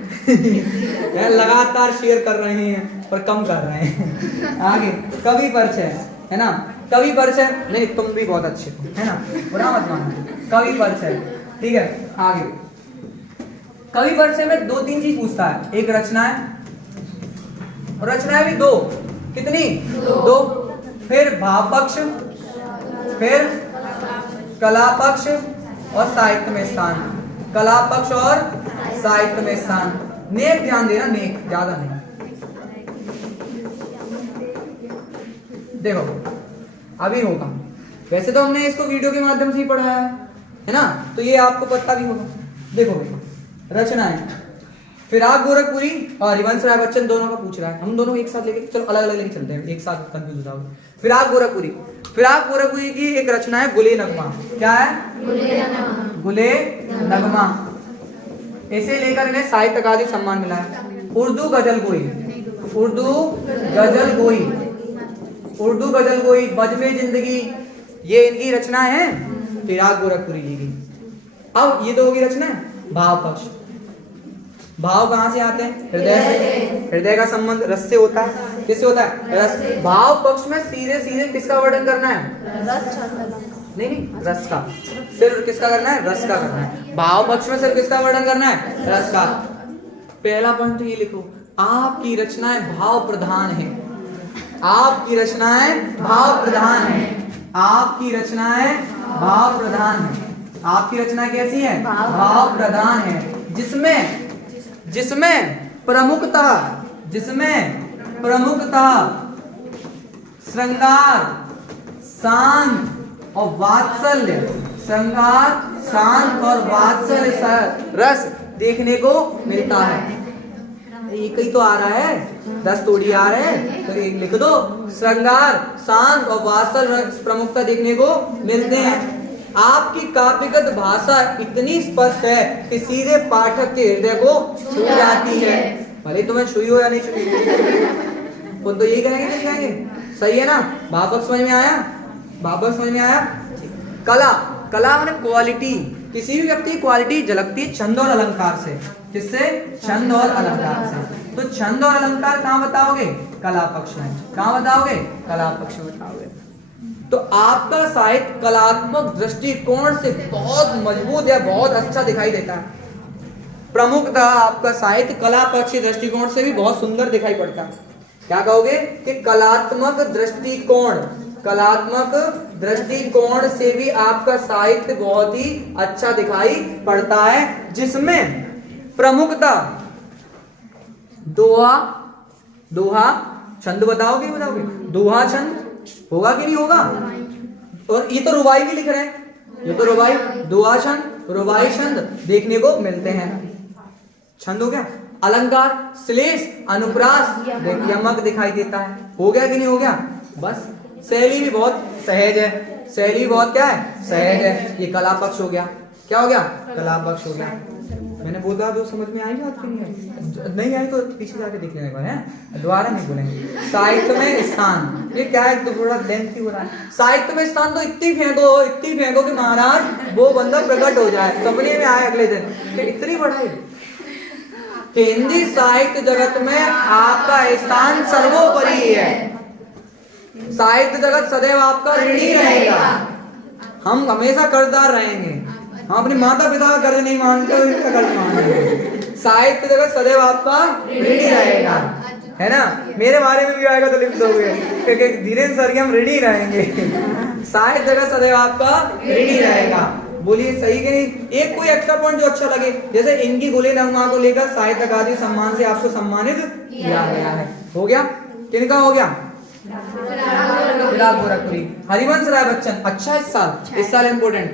लगातार शेयर कर रहे हैं पर कम कर रहे हैं। आगे, कवि परिचय, है ना? कवि परिचय, नहीं तुम भी बहुत अच्छे हो, है ना, बुरा मत मानो। कवि परिचय, ठीक है। आगे, कवि परिचय में 2-3 चीज पूछता है। एक रचना है, और रचनाएं भी 2, कितनी? 2। फिर भाव पक्ष, फिर कला पक्ष और साहित्य में स्थान। कला पक्ष और साहित्य में स्थान। नेक ध्यान देना, नेक, ज्यादा नहीं। देखो अभी होगा, वैसे तो हमने इसको वीडियो के माध्यम से ही पढ़ाया है ना, तो ये आपको पता भी होगा। देखो रचनाएं, फिराक गोरखपुरी और हरिवंश राय बच्चन दोनों का पूछ रहा है, हम दोनों एक साथ लेके, चलो अलग अलग लेके चलते हैं, एक साथ कंफ्यूज हो जाओगे। फिराक गोरखपुरी की एक रचना है गुले नगमा। क्या है? गुले नगमा। इसे लेकर इन्हें साहित्य अकादमी सम्मान मिला है। उर्दू गजल गोई, बजमे जिंदगी, ये इनकी रचना है फिराक गोरखपुरी जी की। अब ये तो होगी रचना है। भाव पक्ष, भाव कहाँ से आते हैं? हृदय से। हृदय का संबंध रस से होता है। किससे होता है? रस। भाव पक्ष में सीधे सीधे किसका वर्णन करना है? नहीं, रस का। सिर्फ किसका करना है? रस का करना है। भाव पक्ष में सिर्फ किसका वर्णन करना है? रस का। पहला पॉइंट तो ये लिखो, आपकी रचनाएं भाव प्रधान है। आपकी रचनाएं भाव प्रधान है। आपकी रचनाएं भाव प्रधान है। आपकी रचना कैसी है? भाव प्रधान है, जिसमें प्रमुखतः श्रृंगार, शांत और वात्सल्य, रस देखने को मिलता है। एक ही तो आ रहा है, 10 थोड़ी आ रहे हैं, तो एक लिख दो। श्रृंगार, शांत और वात्सल्य रस प्रमुखता देखने को मिलते हैं। आपकी काव्यगत भाषा इतनी स्पष्ट है कि सीधे पाठक के हृदय को छू जाती है, भले तुम्हें छुई हो या नहीं छुई। कौन तो यही कहेंगे, नहीं कहेंगे? सही है ना? भाव पक्ष समझ में आया? कला कला माने क्वालिटी, किसी भी व्यक्ति की क्वालिटी झलकती है छंद और अलंकार से। किससे? छंद और अलंकार से। तो छंद और अलंकार कहाँ बताओगे? कला पक्ष में। कहाँ बताओगे? कला पक्ष में बताओगे। तो आपका साहित्य कलात्मक दृष्टिकोण से बहुत मजबूत या बहुत अच्छा दिखाई देता है। प्रमुखतः आपका साहित्य कला पक्षी दृष्टिकोण से भी बहुत सुंदर दिखाई पड़ता है। क्या कहोगे? कि कलात्मक दृष्टिकोण, कलात्मक दृष्टिकोण से भी आपका साहित्य बहुत ही अच्छा दिखाई पड़ता है, जिसमें प्रमुखतः दोहा, दोहा छंद बताओगे? बताओगे दोहा छंद होगा कि नहीं होगा? और ये तो रुबाई भी लिख रहे हैं, ये तो रुबाई, दोहा छंद, रुबाई छंद देखने को मिलते हैं। छंद हो गया। अलंकार, श्लेष, अनुप्रास, यमक दिखाई देता है। हो गया कि नहीं हो गया? बस शैली भी बहुत सहज है, शैली बहुत क्या है? सहज है। ये कला पक्ष हो गया। क्या हो गया? कला पक्ष हो गया। मैंने बोला जो समझ में आई बात कि नहीं है? नहीं आई तो पीछे जाके देख लेने को है, दोबारा नहीं बोलेंगे। साहित्य में स्थान, ये क्या है? तो थोड़ा लेंथी हो रहा है। साहित्य में स्थान तो इतनी फेंको कि महाराज वो बंदा प्रकट हो जाए, सपने में आए अगले दिन। इतनी बढ़ाई कि हिंदी साहित्य जगत में आपका स्थान सर्वोपरि है। साहित्य जगत सदैव आपका ऋणी रहेगा। हम हमेशा कर्जदार रहेंगे। हम अपने माता पिता का कर्ज नहीं मानते, इनका कर्ज मानेंगे। साहित्य जगत सदैव आपका ऋणी रहेगा, है ना? मेरे बारे में भी आएगा तो लिख दोगे क्योंकि धीरेन्द्र सर के हम ऋणी रहेंगे। साहित्य जगत सदैव आपका ऋणी रहेगा। बोलिए सही कि नहीं? एक कोई एक्स्ट्रा पॉइंट जो अच्छा लगे, जैसे इनकी गोले नगमा को लेकर साहित्य अकादमी सम्मान से आपको सम्मानित किया गया है। हो गया? किनका हो गया? गोरखपुरी। हरिवंश राय बच्चन, अच्छा इस साल इम्पोर्टेंट।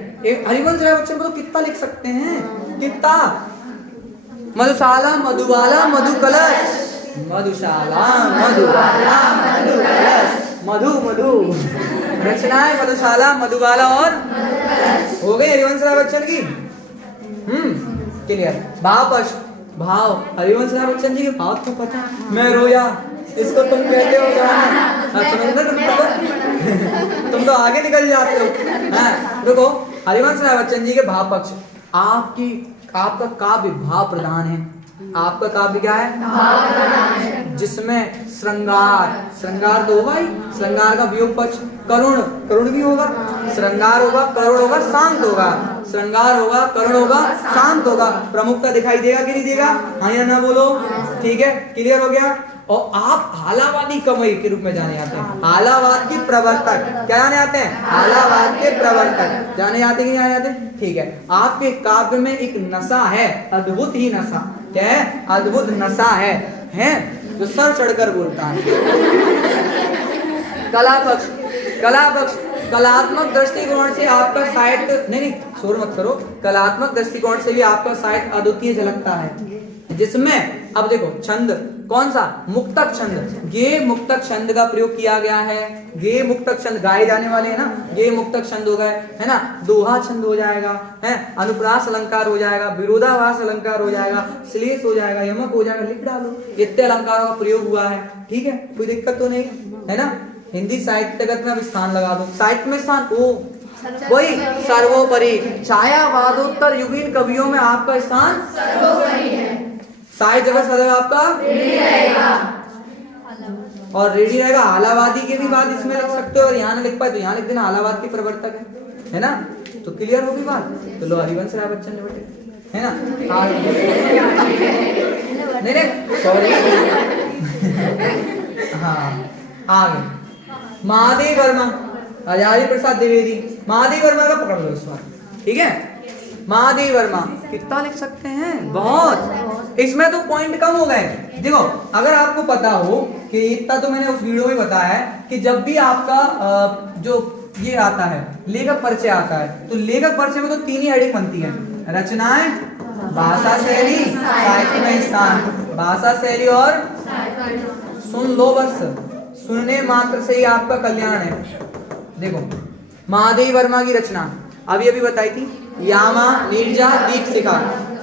हरिवंश राय बच्चन को तो कितना लिख सकते हैं? कितना? मधुशाला, मधुबाला, मधुकलश, मधुशाला, मधुबाला, मधुकलश, मधु रचनाएं मधुशाला, मधुबाला और हो गई हरिवंश राय बच्चन की। क्लियर। भाव पक्ष, भाव हरिवंश राय बच्चन जी के भाव तो पता। मैं रोया, इसको तुम कहते हो गाना। तुम तो आगे निकल जाते हो। देखो हरिवंश राय बच्चन जी के भाव पक्ष, आपका काव्य भाव प्रधान है। आपका काव्य क्या है? जिसमें श्रृंगार तो होगा ही, श्रृंगार का वियोग पक्ष, करुण भी होगा, श्रृंगार होगा, करुण होगा, शांत होगा, श्रृंगार होगा, करुण होगा, शांत होगा। प्रमुखता दिखाई देगा कि नहीं देगा? हाँ या ना बोलो। ठीक है, क्लियर हो गया। और आप हालावादी कवि के रूप में जाने जाते हैं। हालावाद के प्रवर्तक क्या जाने जाते हैं? हालावाद के प्रवर्तक जाने जाते कि नहीं जाने जाते? ठीक है। आपके काव्य में एक नशा है, अद्भुत ही नशा। क्या है? अद्भुत नशा है जो सर चढ़कर बोलता है। कला पक्ष, कलात्मक दृष्टिकोण से आपका साहित्य नहीं शोर मत करो। कलात्मक दृष्टिकोण से भी आपका साहित्य अद्वितीय झलकता है, जिसमें अब देखो छंद कौन सा? मुक्तक छंद। गे मुक्तक छंद का प्रयोग किया गया है। गे मुक्तक छंद गाए जाने वाले हैं ना, गे मुक्तक छंद हो गए, है ना? दोहा छंद हो जाएगा, है अनुप्रास अलंकार हो जाएगा, विरोधाभास अलंकार हो जाएगा, श्लेष हो जाएगा, यमक हो जाएगा। लिख डालो, इतने अलंकारों का प्रयोग हुआ है। ठीक है, कोई दिक्कत तो नहीं, है ना? हिंदी साहित्य जगत में स्थान लगा दो। साहित्य में स्थान वही सर्वोपरि। छायावादोत्तर युगीन कवियों में आपका स्थान सर्वोपरि है। साहित्य जगत सदैव आपका रेडी रहेगा और रेडी रहेगा। आलावादी के भी बात इसमें लिख सकते हो, और यहाँ ना लिख पाए तो यहाँ लिख देना आलावाद के प्रवर्तक है ना? तो क्लियर होगी बात। तो लो हरिवंश राय बच्चन ने बेटे, है ना? नहीं सॉरी। हाँ आगे महादेव वर्मा, हजारी प्रसाद द्विवेदी। महादेव वर्मा का पकड़ लो इस बार, ठीक है? महादेव वर्मा कितना लिख सकते हैं? बहुत। इसमें तो पॉइंट कम हो गए। देखो अगर आपको पता हो कि इतना तो मैंने उस वीडियो में बताया है कि जब भी आपका जो ये आता है लेखक परिचय आता है, तो लेखक परिचय में तो 3 ही हेडिंग बनती है: रचनाएं, भाषा शैली, साहित्य में स्थान। भाषा शैली और सुन लो, बस सुनने मात्र से ही आपका कल्याण है। देखो महादेव वर्मा की रचना अभी बताई थी, यामा नीरजा दीपशिखा।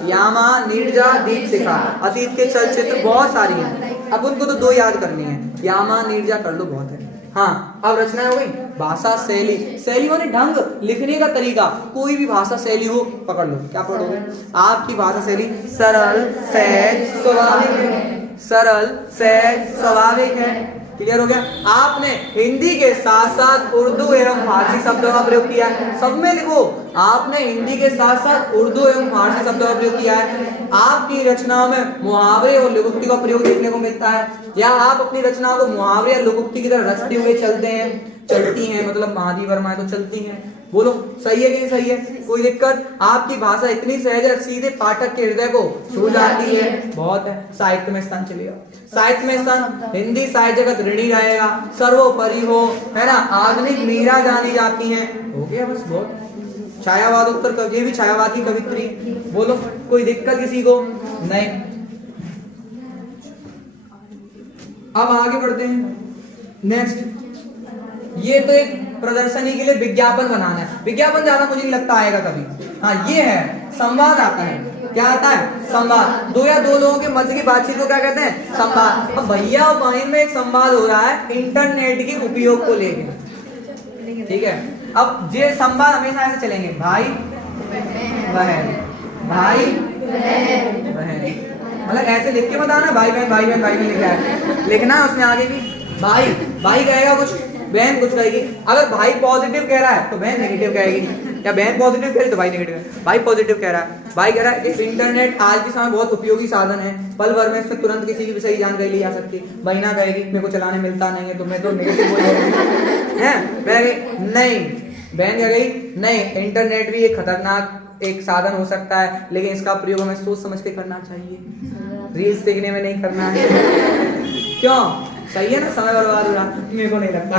यामा नीरजा दीपशिखा अतीत के चलचित्र बहुत सारी हैं, अब उनको तो 2 याद करनी है। यामा नीरजा कर लो, बहुत है। हाँ, अब रचना हो गई। भाषा शैली, शैली माने ढंग, लिखने का तरीका। कोई भी भाषा शैली हो पकड़ लो, क्या पढ़ोगे? आपकी भाषा शैली सरल, सहज, स्वाभाविक है। सरल, सहज, स्वाभाविक है। क्लियर हो गया? आपने हिंदी के साथ साथ उर्दू एवं फारसी शब्दों का प्रयोग किया है। सब में लिखो, आपने हिंदी के साथ साथ उर्दू एवं फारसी शब्दों का प्रयोग किया है। आपकी रचनाओं में मुहावरे और लघुक्ति का प्रयोग देखने को मिलता है, या आप अपनी रचनाओं को मुहावरे या लघुक्ति की तरह रचते हुए चलते हैं, चलती हैं, मतलब महादी वर्मा है तो चलती हैं। बोलो सही है कि नहीं सही है? कोई दिक्कत? आपकी भाषा इतनी सहज है, सीधे पाठक के हृदय को छू जाती है। बहुत है। साहित्य में स्थान चलेगा, साहित्य में स्थान, हिंदी साहित्य जगत ऋणी रहेगा, सर्वोपरि हो, है ना। आधुनिक मीरा जानी जाती हैं। हो गया बस, बहुत। छायावादोत्तर कवि, ये भी छायावाद की कवित्री। बोलो कोई दिक्कत किसी को? नहीं। अब आगे बढ़ते हैं। नेक्स्ट, ये तो एक प्रदर्शनी के लिए विज्ञापन बनाना है। विज्ञापन ज्यादा मुझे नहीं लगता आएगा कभी। हाँ, ये है संवाद आता है। क्या आता है? संवाद। दो या दो लोगों के मध्य की बातचीत को क्या कहते हैं? संवाद। अब भैया और बहन में एक संवाद हो रहा है इंटरनेट के उपयोग को लेकर, ठीक है। अब ये संवाद हमेशा ऐसे चलेंगे, भाई बहन, भाई बहन, मतलब ऐसे लिख के बताना, भाई बहन भाई बहन भाई बहन लिखा है, लिखना है उसमें आगे भी। भाई भाई कहेगा कुछ, बहन कुछ कहेगी। अगर भाई पॉजिटिव कह रहा है तो बहन नेगेटिव कहेगी, या बहन पॉजिटिव कह रही तो भाई नेगेटिव है। भाई पॉजिटिव कह रहा है, भाई कह रहा है कि इंटरनेट आज के समय बहुत उपयोगी साधन है, पल भर में इसमें तुरंत किसी की भी सही जानकारी ली जा सकती है। बहना कहेगी मेरे को चलाने मिलता नहीं है, तो मैं तो नेगेटिव बोलूंगी है। नहीं, बहन कह गई नहीं, इंटरनेट भी एक खतरनाक एक साधन हो सकता है, लेकिन इसका प्रयोग हमें सोच समझ के करना चाहिए, रील्स देखने में नहीं करना है। क्यों? सही है ना, समय बर्बाद हो रहा। मेरे को नहीं लगता।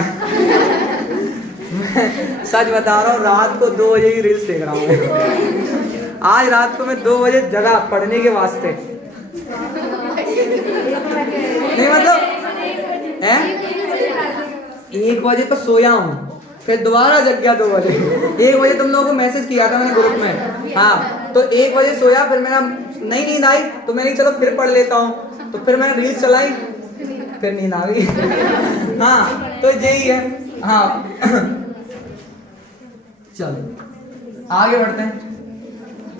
मैं सच बता रहा हूँ, रात को 2 बजे की रील्स देख रहा हूँ। आज रात को मैं 2 बजे जगा पढ़ने के वास्ते। नहीं मतलब है 1 बजे तो सोया हूँ, फिर दोबारा जग गया 2 बजे। 1 बजे तुम लोगों को मैसेज किया था मैंने ग्रुप में, हाँ, तो 1 बजे सोया, फिर मेरा नहीं नींद आई तो मैंने चलो फिर पढ़ लेता हूँ, तो फिर मैंने रील्स चलाई, फिर नींद आ गई। हाँ, तो यही है। हाँ, चलो आगे बढ़ते हैं।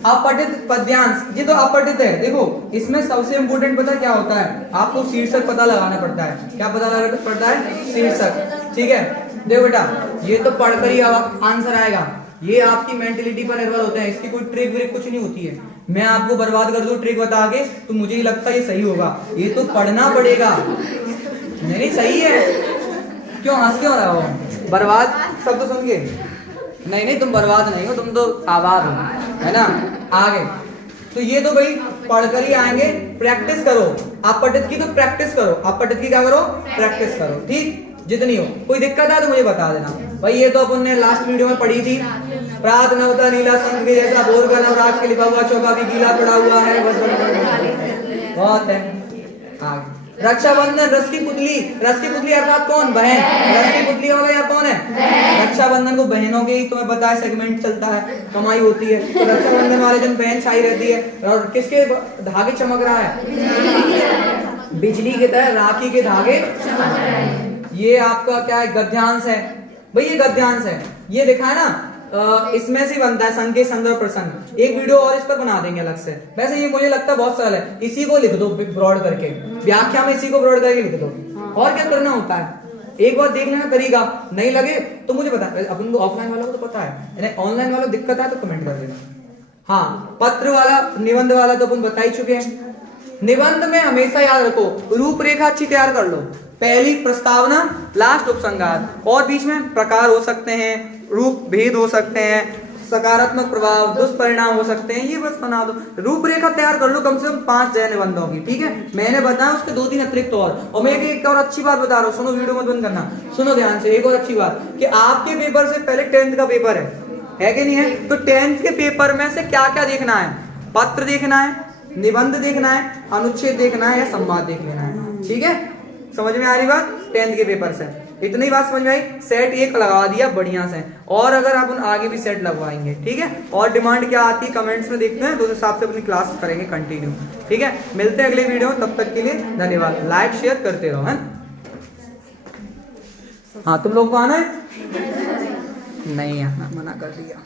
अपठित पद्यांश, ये तो अपठित है। देखो इसमें सबसे इंपोर्टेंट पता क्या होता है? आपको शीर्षक पता लगाना पड़ता है। क्या पता लगाना पड़ता है? शीर्षक। ठीक है, देखो बेटा, ये तो पढ़कर ही आंसर आएगा, ये आपकी मेंटेलिटी पर निर्भर होता है। इसकी कोई ट्रिक व्रिक कुछ नहीं होती है। मैं आपको बर्बाद कर दूं ट्रिक बता के तो मुझे ही लगता है ये सही होगा, ये तो पढ़ना पड़ेगा। नहीं सही है, क्यों हंस क्यों रहा हो? बर्बाद शब्द सुन के? नहीं, तुम बर्बाद नहीं हो, तुम तो आबाद हो, है ना। आगे तो ये तो भाई पढ़कर ही आएंगे। प्रैक्टिस करो, अपठित की तो प्रैक्टिस करो, अपठित की क्या करो? प्रैक्टिस करो, ठीक, जितनी हो। कोई दिक्कत है तो मुझे बता देना भाई। ये तो अपन ने लास्ट वीडियो में पढ़ी थी, प्रात नवता नीला संग के जैसा भोर का नवरात के लिखा हुआ चौका भी गीला पड़ा हुआ है। बहुत है। आगे रक्षाबंधन, रस की पुतली अर्थात कौन? बहन। रस की पुतली वाला यहाँ कौन है? रक्षाबंधन को बहनों के ही तुम्हें पता है सेगमेंट चलता है, कमाई होती है, तो रक्षाबंधन वाले दिन बहन छाई रहती है। और किसके धागे चमक रहा है? बिजली की तरह राखी के धागे चमक रहे हैं। ये आपका क्या है? गद्यांश है भाई, ये गद्यांश है। ये देखा है ना, इसमें से बनता है संकेत, संदर्भ, प्रसंग। एक वीडियो और इस पर बना देंगे अलग से। वैसे ये मुझे लगता है बहुत सरल है, इसी को लिख दो ब्रॉड करके, व्याख्या में इसी को ब्रॉड करके लिख दो। और क्या करना होता है? एक बार देख लेना तरीका, नहीं लगे तो मुझे बता। अपन को ऑफलाइन वालों को तो पता है, ऑनलाइन वालों को दिक्कत है तो कमेंट कर देना। हाँ, पत्र वाला, निबंध वाला तो अपन बता ही चुके हैं। निबंध में हमेशा याद रखो, रूपरेखा अच्छी तैयार कर लो। पहली प्रस्तावना, लास्ट उपसंहार, और बीच में प्रकार हो सकते हैं, रूप भेद हो सकते हैं, सकारात्मक प्रभाव, दुष्परिणाम हो सकते हैं, ये बस बना दो। रूपरेखा तैयार कर लो कम से कम 5 जय निबंधों की, ठीक है। मैंने बताया उसके 2-3 अतिरिक्त और मैं एक और अच्छी बात बता रहा हूँ, सुनो, वीडियो मत बंद करना, सुनो ध्यान से। एक और अच्छी बात कि आपके पेपर से पहले 10th का पेपर है कि नहीं है? तो 10th के पेपर में से क्या क्या देखना है? पत्र देखना है, निबंध देखना है, अनुच्छेद देखना है, या संवाद देख लेना है, ठीक है। समझ में आ रही बात? 10th के पेपर से इतनी बात समझ में आई। सेट 1 लगा दिया बढ़िया से, और अगर अपन आगे भी सेट लगवाएंगे, ठीक है। और डिमांड क्या आती है कमेंट्स में देखते हैं, तो उस हिसाब से अपनी क्लास करेंगे कंटिन्यू, ठीक है। मिलते हैं अगले वीडियो में, तब तक के लिए धन्यवाद। लाइक शेयर करते रहो, हैं। हाँ तुम लोग को आना है? नहीं आना, मना कर दिया। हाँ,